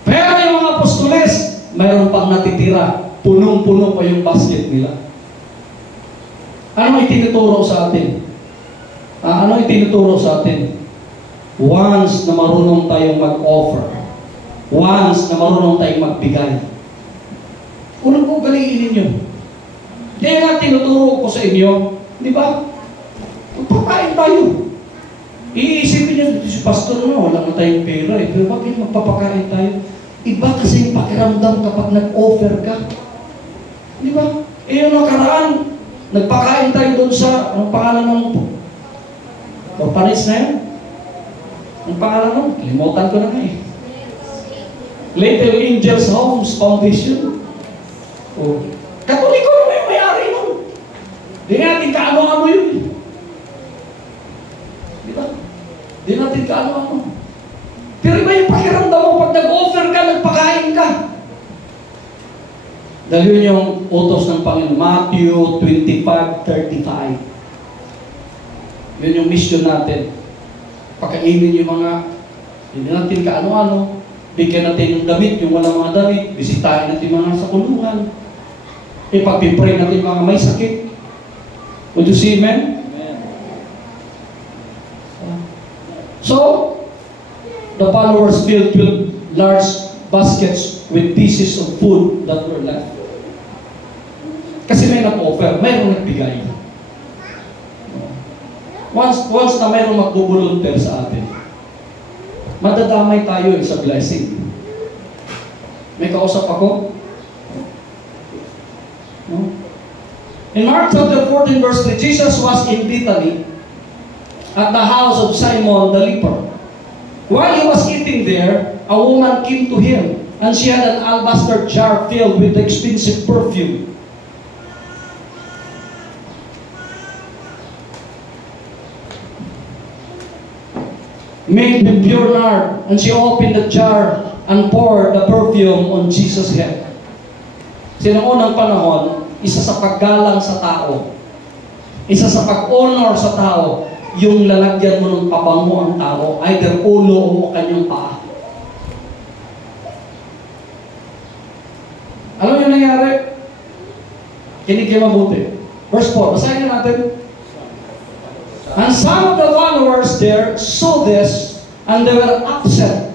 Pero yung mga apostoles, mayroon pang natitira. Punong-puno pa yung basket nila. Ano itinuturo sa atin? Ano itinuturo sa atin? Once na marunong tayong mag-offer, once na marunong tayong magbigay, unang ko galiin ninyo. Kaya nga tinuturo ko sa inyo, di ba? Magpapakain tayo. Iisipin niyo, si pastor na, wala na tayong pera eh. Pero bakit magpapakain tayo? Iba kasi yung pakiramdam kapag nag-offer ka. Di ba? Yung nakaraan, nagpakain tayo doon sa, anong pangalan ng orphanage na yan? Anong pangalan nun? Limutan ko na nga eh. Little Angels Homes Foundation. Oh. Katoliko naman yung may-ari nun. Di natin kaano-ano yun. Di ba? Di natin kaano-ano. Pero iba yung pakiramdam mo pag nag-offer ka, nagpakain ka. Dahil yun yung utos ng Panginoon. Matthew 25:35. Yun yung mission natin. Pakainin yung mga, hindi natin kaano-ano. Bigyan natin yung damit, yung walang mga damit. Bisitahin natin mga sa kulungan. Ipagpipray natin mga may sakit. Would you see, amen? So, the followers filled with large baskets with pieces of food that were left. Kasi may nag-offer, mayroong nagbigay. Once na mayroong magbubulunter sa atin, madadamay tayo sa blessing. May kausap ako? No? In Mark chapter 14 verse 3, Jesus was in Bethany at the house of Simon the leper. While he was eating there, a woman came to him, and she had an alabaster jar filled with expensive perfume. Made with pure nard, and she opened the jar and poured the perfume on Jesus' head. Sa unang panahon, isa sa paggalang sa tao, isa sa pag-honor sa tao, yung lalagyan mo ng pabango ang tao, either ulo o kanyang paa. Alam yung nangyari? Kinig kayo mabuti. Verse 4, basahin natin. And some of the followers there saw this, and they were upset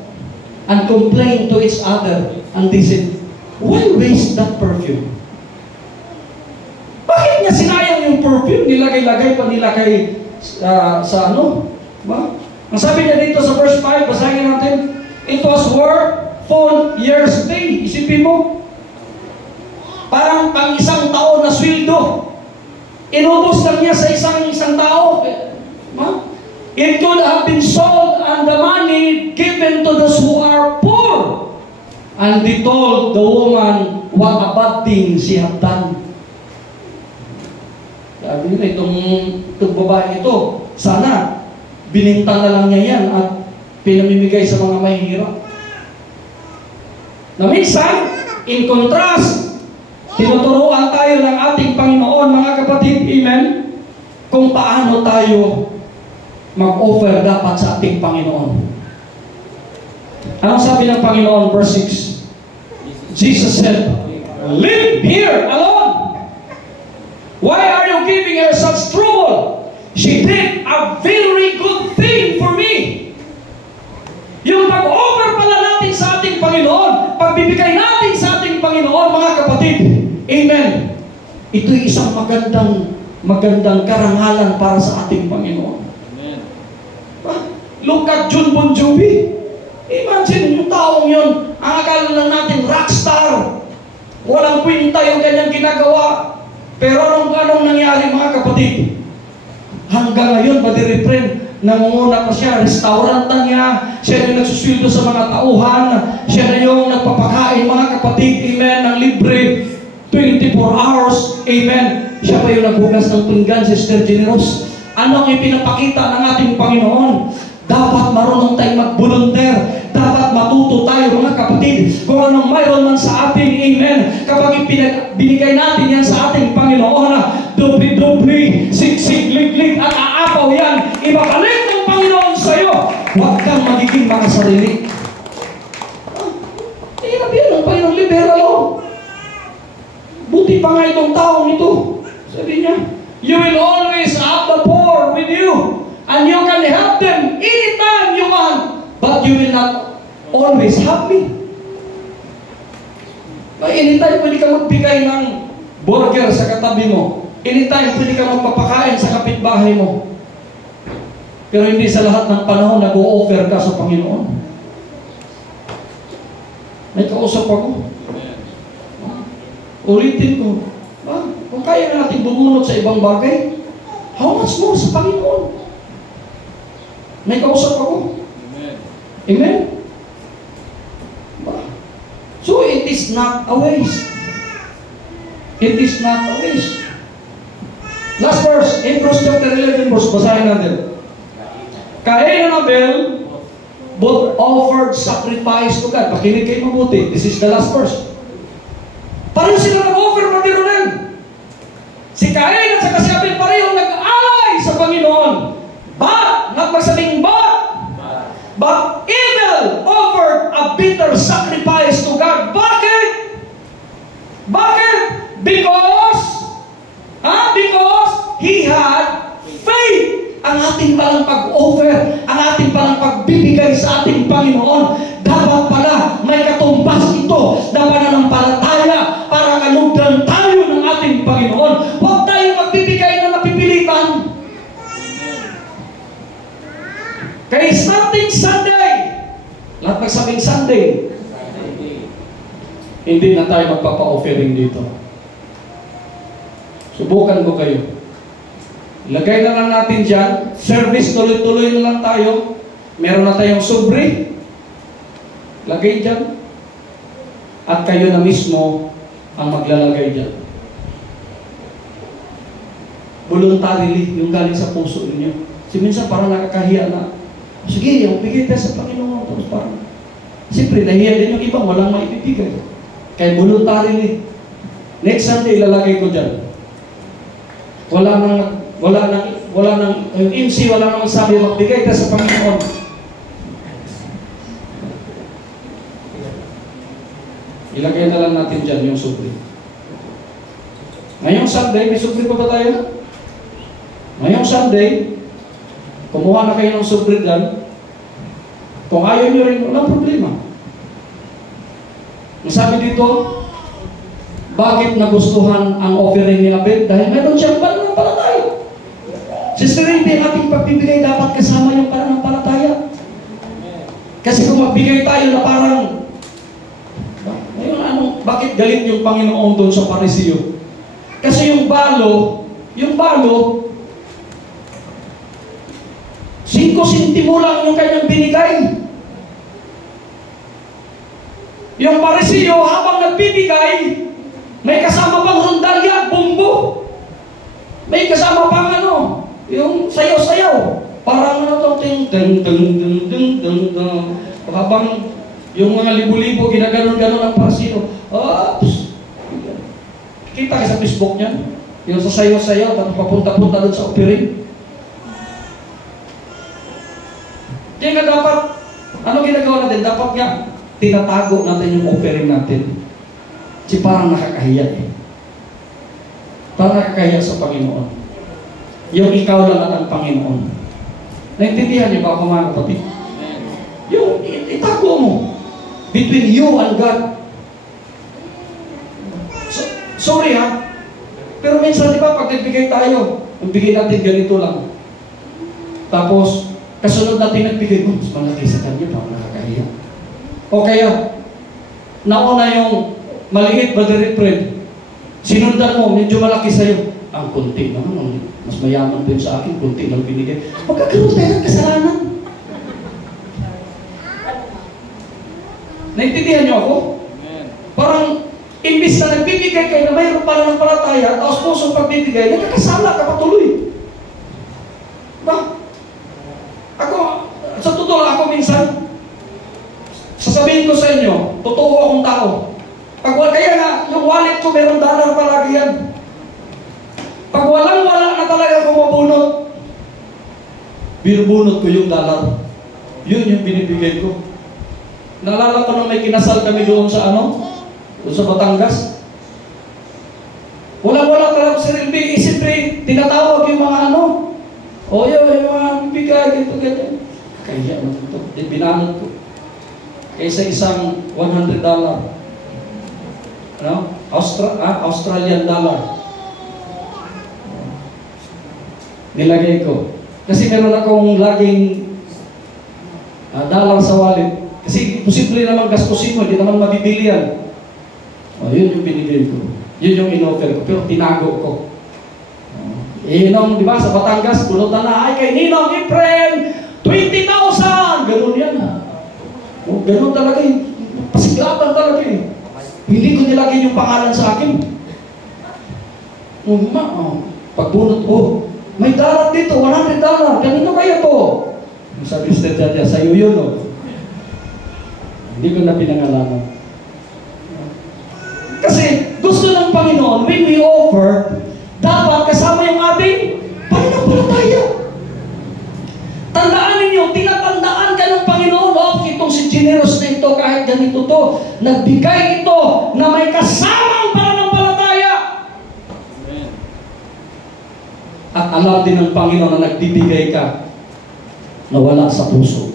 and complained to each other, and they said, why waste that perfume? Bakit niya sinayang yung perfume? Nilagay-lagay pa nila kay sa ano? Ba? Ang sabi niya dito sa verse 5, basahin natin, it was worth 4 years' pay. Isipin mo, parang pang isang taon na sweldo. Inubos lang niya sa isang tao. It could have been sold and the money given to those who are poor. And they told the woman what a bad thing she had done. Sabi nila, itong babae ito, sana bininta na lang niya yan at pinamimigay sa mga mahihirap. Na minsan, in contrast, tinuturuan tayo ng ating Panginoon, mga kapatid, amen, kung paano tayo mag-offer dapat sa ating Panginoon. Anong sabi ng Panginoon? Verse 6. Jesus said, "Live here alone. Why are you giving her such trouble? She did a very good thing for me." Yung pag-offer pala natin sa ating Panginoon, pagbibigay natin sa ating Panginoon, mga kapatid, amen, ito'y isang magandang karangalan para sa ating Panginoon. Look at John Bon Jovi. Imagine yung taong yun, ang akala lang natin rockstar. Walang kwenta yung kanyang ginagawa. Pero anong nangyari, mga kapatid? Hanggang ngayon, madi-refrain, nangunguna pa siya, restauranta niya, siya yung nagsusweldo sa mga tauhan, siya na yung nagpapakain, mga kapatid, amen, ng libre, 24 hours, amen. Siya pa yung naghugas ng pinggan, Sister Generous. Ano ang ipinapakita ng ating Panginoon? Dapat marunong tayong mag-volunteer. Dapat matuto tayo, mga kapatid, kung anong mayroon man sa atin, amen. Kapag binigay natin yan sa ating Panginoon, dubli-dubli, sigsig-lig-lig, at aapaw yan, ibabalik ng Panginoon sa iyo. Huwag kang magiging makasarili. Hirap yan ang Panginoon, libero. Buti pa nga itong taong ito. Sabi niya, you will always have the poor with you, and you can help them anytime you want, but you will not always have me. Anytime pwede ka magbigay ng burger sa katabi mo. Anytime pwede ka magpapakain sa kapitbahay mo. Pero hindi sa lahat ng panahon nag-o-offer ka sa Panginoon. May kausap ako. Ulitin ko. Kung kaya na natin bumunot sa ibang bagay, how much more sa Panginoon? May kausap ako. Amen? Amen? So it is not a waste. It is not a waste. Last verse, Hebrews chapter 11 verse, basahin natin. Cain and Abel both offered sacrifice to God. Pakinig kayo mabuti. This is the last verse. Pareho sila nag-offer, Brother Ronel. Si Cain at saka si Abel pareho nag-alay sa Panginoon. Nagmasabing but Abel offered a bitter sacrifice to God. Bakit? Bakit? Because he had faith. Ang ating palang pag-offer, ang ating palang pagbibigay sa ating Panginoon, dapat pala may katumbas ito na pananampalataya para kalugdan tayo ng ating Panginoon. Huwag tayo magbibigay na napipilitan. Kaya starting Sunday, lahat magsabing Sunday, hindi na tayo magpapa-offering dito. Subukan ko kayo. Ilagay na lang natin dyan. Service, tuloy-tuloy na lang tayo. Meron na tayong sobre. Lagay dyan. At kayo na mismo ang maglalagay dyan. Voluntarily, yung galing sa puso ninyo. Kasi minsan parang nakakahiya na, sige, yung bigay tayo sa Panginoon. Tapos parang, siyempre, nahiya din yung ibang walang maibibigay. Kaya voluntarily. Next Sunday, ilalagay ko dyan. Wala nang yung MC, wala nang sabi, magbigay tayo sa Panginoon. Ilagay na lang natin dyan yung supli. Ngayong Sunday, may supli pa ba tayo? Ngayong Sunday, kumuha na kayo ng supli dyan. Kung ayaw nyo rin, walang problema. Ang sabi dito, bakit nagustuhan ang offering ni Abel? Dahil meron siyang pananampalataya. Sister Rindy, ang ating pagbibigay dapat kasama yung pananampalataya. Kasi kung magbigay tayo na parang, bakit galit yung Panginoon doon sa Pariseo? Kasi yung balo, 5 sentimo lang yung kanyang binigay. Yung Pariseo, habang nagbibigay, may kasama pang rondalya, bumbo. May kasama pang yung sayaw-sayaw. Parang ting ting ting ting ting ting ting. Habang yung mga libo-libo ginaganon-ganon ang Pariseo. Oops! Kita ka sa Facebook niya. Yung sa sayaw-sayaw, tapos papunta-punta doon sa offering. Kaya nga dapat, ano ginagawa natin? Dapat nga, tinatago natin yung offering natin. Kasi parang nakakahiya eh. Parang nakakahiya sa Panginoon. Yung ikaw lang at ang Panginoon. Naintindihan niyo ba ako mga kapatid? Yung itago mo. Between you and God. Sorry ha. Pero minsan di ba pag nagbigay tayo, nagbigay natin ganito lang. Tapos, kasunod natin nagbigay, mas malaki sa kanya, parang nakakahiya. O kaya, nauna yung maliit, Brother Fred, sinundan mo, medyo malaki sa'yo. Ang kunti naman, mas mayaman din sa akin, kunti lang binigay. Magkakaroon tayo ng kasalanan. Naintindihan niyo ako? Parang, imbis na nagbibigay kayo na mayroon pala ng palataya, tapos pusong pagbibigay, nagkakasala ka patuloy. Ba? Ako, sa totoo ako minsan, sasabihin ko sa inyo, totoo akong tao. Kaya nga, yung wallet ko, meron dollar palagi yan. Pag walang-wala na talaga kung mabunot, binubunot ko yung dollar. Yun yung binibigay ko. Naalala ko nung may kinasal kami doon sa doon sa Batangas. Walang-wala talaga si Rilby. Siyempre, tinatawag yung mga yung mga bigay, ganito, ganyan. Kaya mo ito. Binanot ko. Kaysa isang $100. Australian dollar. Nilagay ko. Kasi meron akong laging dollar sa wallet. Kasi posible naman gastusin mo, hindi naman mabibili yan. Yun yung binigay ko. Yun yung in-offer ko, pero tinago ko. Nung, di ba, sa Batangas, punutan na, ay kay Ninong Efren, 20,000! Ganun yan. Ganun talaga eh. Pasiglatan talaga eh. Hindi ko nilagay yung pangalan sa akin. Pagbunot ko, may darat dito, $100. Kanino kaya to? Sabi Sister Jadia, sa'yo yun o. Hindi ko na pinangalanan. Kasi gusto ng Panginoon, when we offer, dapat kasama yung ating pananampalataya. Tandaan ninyo, tinatandaan ka ng Panginoon, itong si generous na ito, kahit ganito to, nagbigay ito na may kasamang pananampalataya. At alam din ng Panginoon na nagbibigay ka na wala sa puso.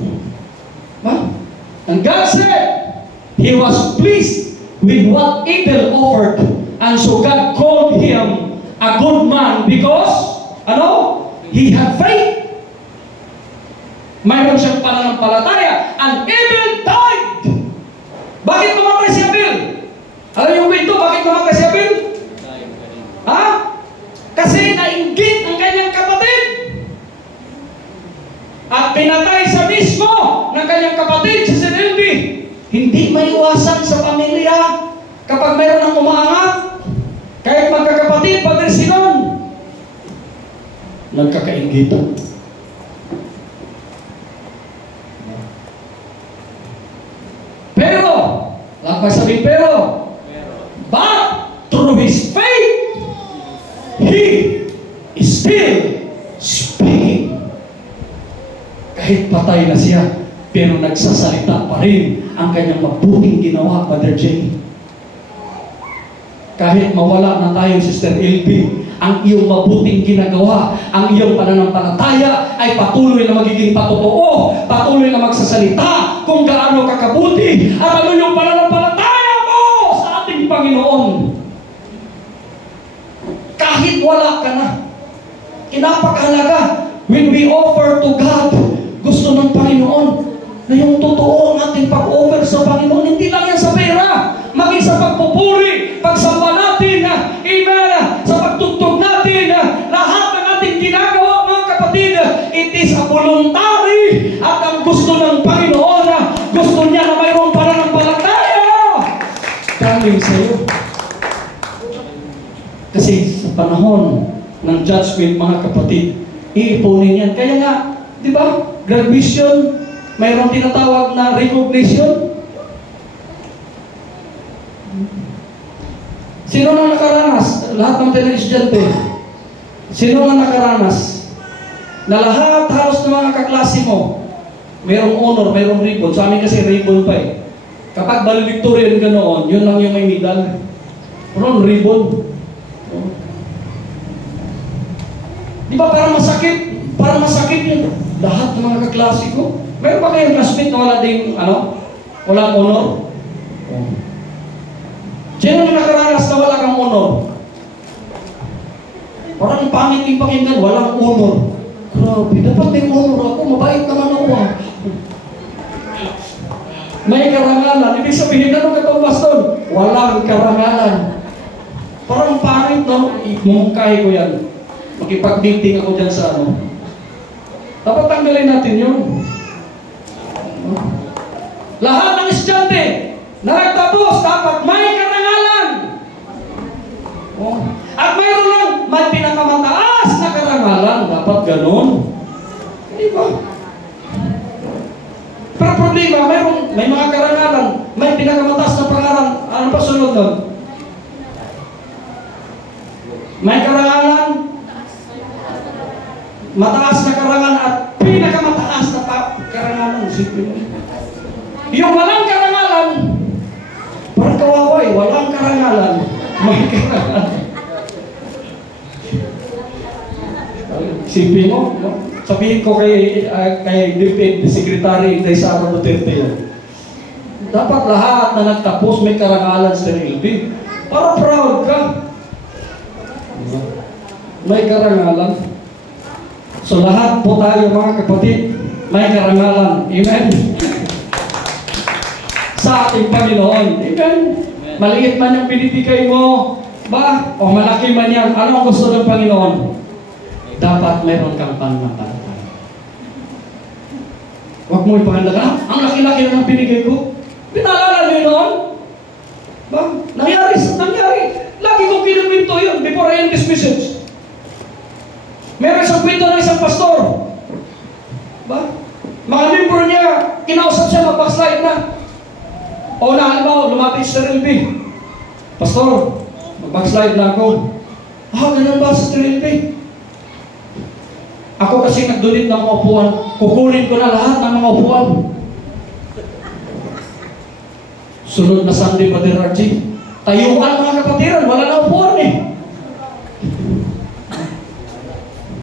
And God said, He was pleased with what Abel offered. And so God called him a good man because, he had faith. Mayroon siyang pananampalataya. And Abel died. Bakit namatay si Abel? Alam yung kwento, bakit namatay si Abel? Kasi nainggit ang kanyang kapatid. At pinatay sa mismo ng kanyang kapatid, si Sir Elby. Hindi maiwasan sa pamilya kapag mayroon ng umaangat. Kahit magkakapatid, Padre Sinon, nagkakainggitan. Pero, lakbay sabihin pero, but through his faith, he is still speaking. Kahit patay na siya, pero nagsasalita pa rin ang kanyang mabuting ginawa, Brother Jay. Kahit mawala na tayo, Sister LB, ang iyong mabuting ginagawa, ang iyong pananampalataya ay patuloy na magiging patotoo, patuloy na magsasalita kung gaano kakabuti at ano yung pananampalataya mo sa ating Panginoon. Kahit wala ka na, kinapakahalaga when we offer to God, gusto ng Panginoon na yung totoo ang ating pag-offer sa Panginoon. Hindi lang yan sa pera, maging sa pagpupuri, pagsamba natin, amen, sa pagtugtog natin, lahat ng ating ginagawa, mga kapatid, it is a voluntary at ang gusto ng Panginoon, gusto niya na mayroong pananampalataya galing sa iyo. Kasi sa panahon ng judgment, mga kapatid, iipunin yan. Kaya nga, di ba, graduation, mayroong tinatawag na recognition. Sino na nakaranas? Lahat ng estudyante. Sino na nakaranas? Na lahat halos ng mga kaklase mo, mayroong honor, mayroong ribbon. Sa amin kasi ribbon pa eh. Kapag valedictorian ka noon, yun lang yung may medal. Mayroong ribbon. Di ba parang masakit? Parang masakit yun. Lahat ng mga kaklase ko. Mayroon ba kayong classmate na wala ding, walang honor? Sino na nakaranas na wala kang honor? Parang pangit yung pakinggan, walang honor. Grabe, dapat may honor ako, mabait naman ako May karangalan. Ibig sabihin, ano ka itong baston? Walang karangalan. Parang pangit, no? Mumungkahi ko yan. Makipag-meeting ako dyan sa Dapat tanggalin natin yun. Lahat ng estudyante na nagtapos, dapat may karangalan. At mayroon lang, may pinakamataas na karangalan. Dapat ganun. Di ba? Pero problema, may mga karangalan, may pinakamataas na pangalan. Ano pa sunod doon? May karangalan, mataas na karangalan at pinakamataas na karangalan. Yung walang karangalan, parang kawawa eh, walang karangalan, may karangalan. Sipin mo, no? Sabihin ko kay DepEd Secretary Inday Sara Duterte yan. Dapat lahat na nagtapos may karangalan sa LB. Para proud ka. May karangalan. So lahat po tayo mga kapatid, may karangalan. Amen? Sa ating Panginoon. Amen? Maliit man yung binibigay mo, Ba? O malaki man yan. Ano ang gusto ng Panginoon? Dapat meron kang pananampalataya. Huwag mo ipangandagan. Ang laki-laki na ng binigay ko. Pinalala niyo noon? Ba? Nangyari. Lagi kong kinuminto yun before I end this message. Meron isang kwento ng isang pastor. Ba? Mga member niya, kinausap siya, mag-backslide na. O na, halimbawa, lumapit sa Rilby. Pastor, mag-backslide na ako. Ganun ba sa Rilby? Ako kasi nag-donate ng mga upuan. Kukunin ko na lahat ng mga upuan. Sunod na Sunday, Brother Archie. Tayuan mga kapatiran, wala na upuan eh.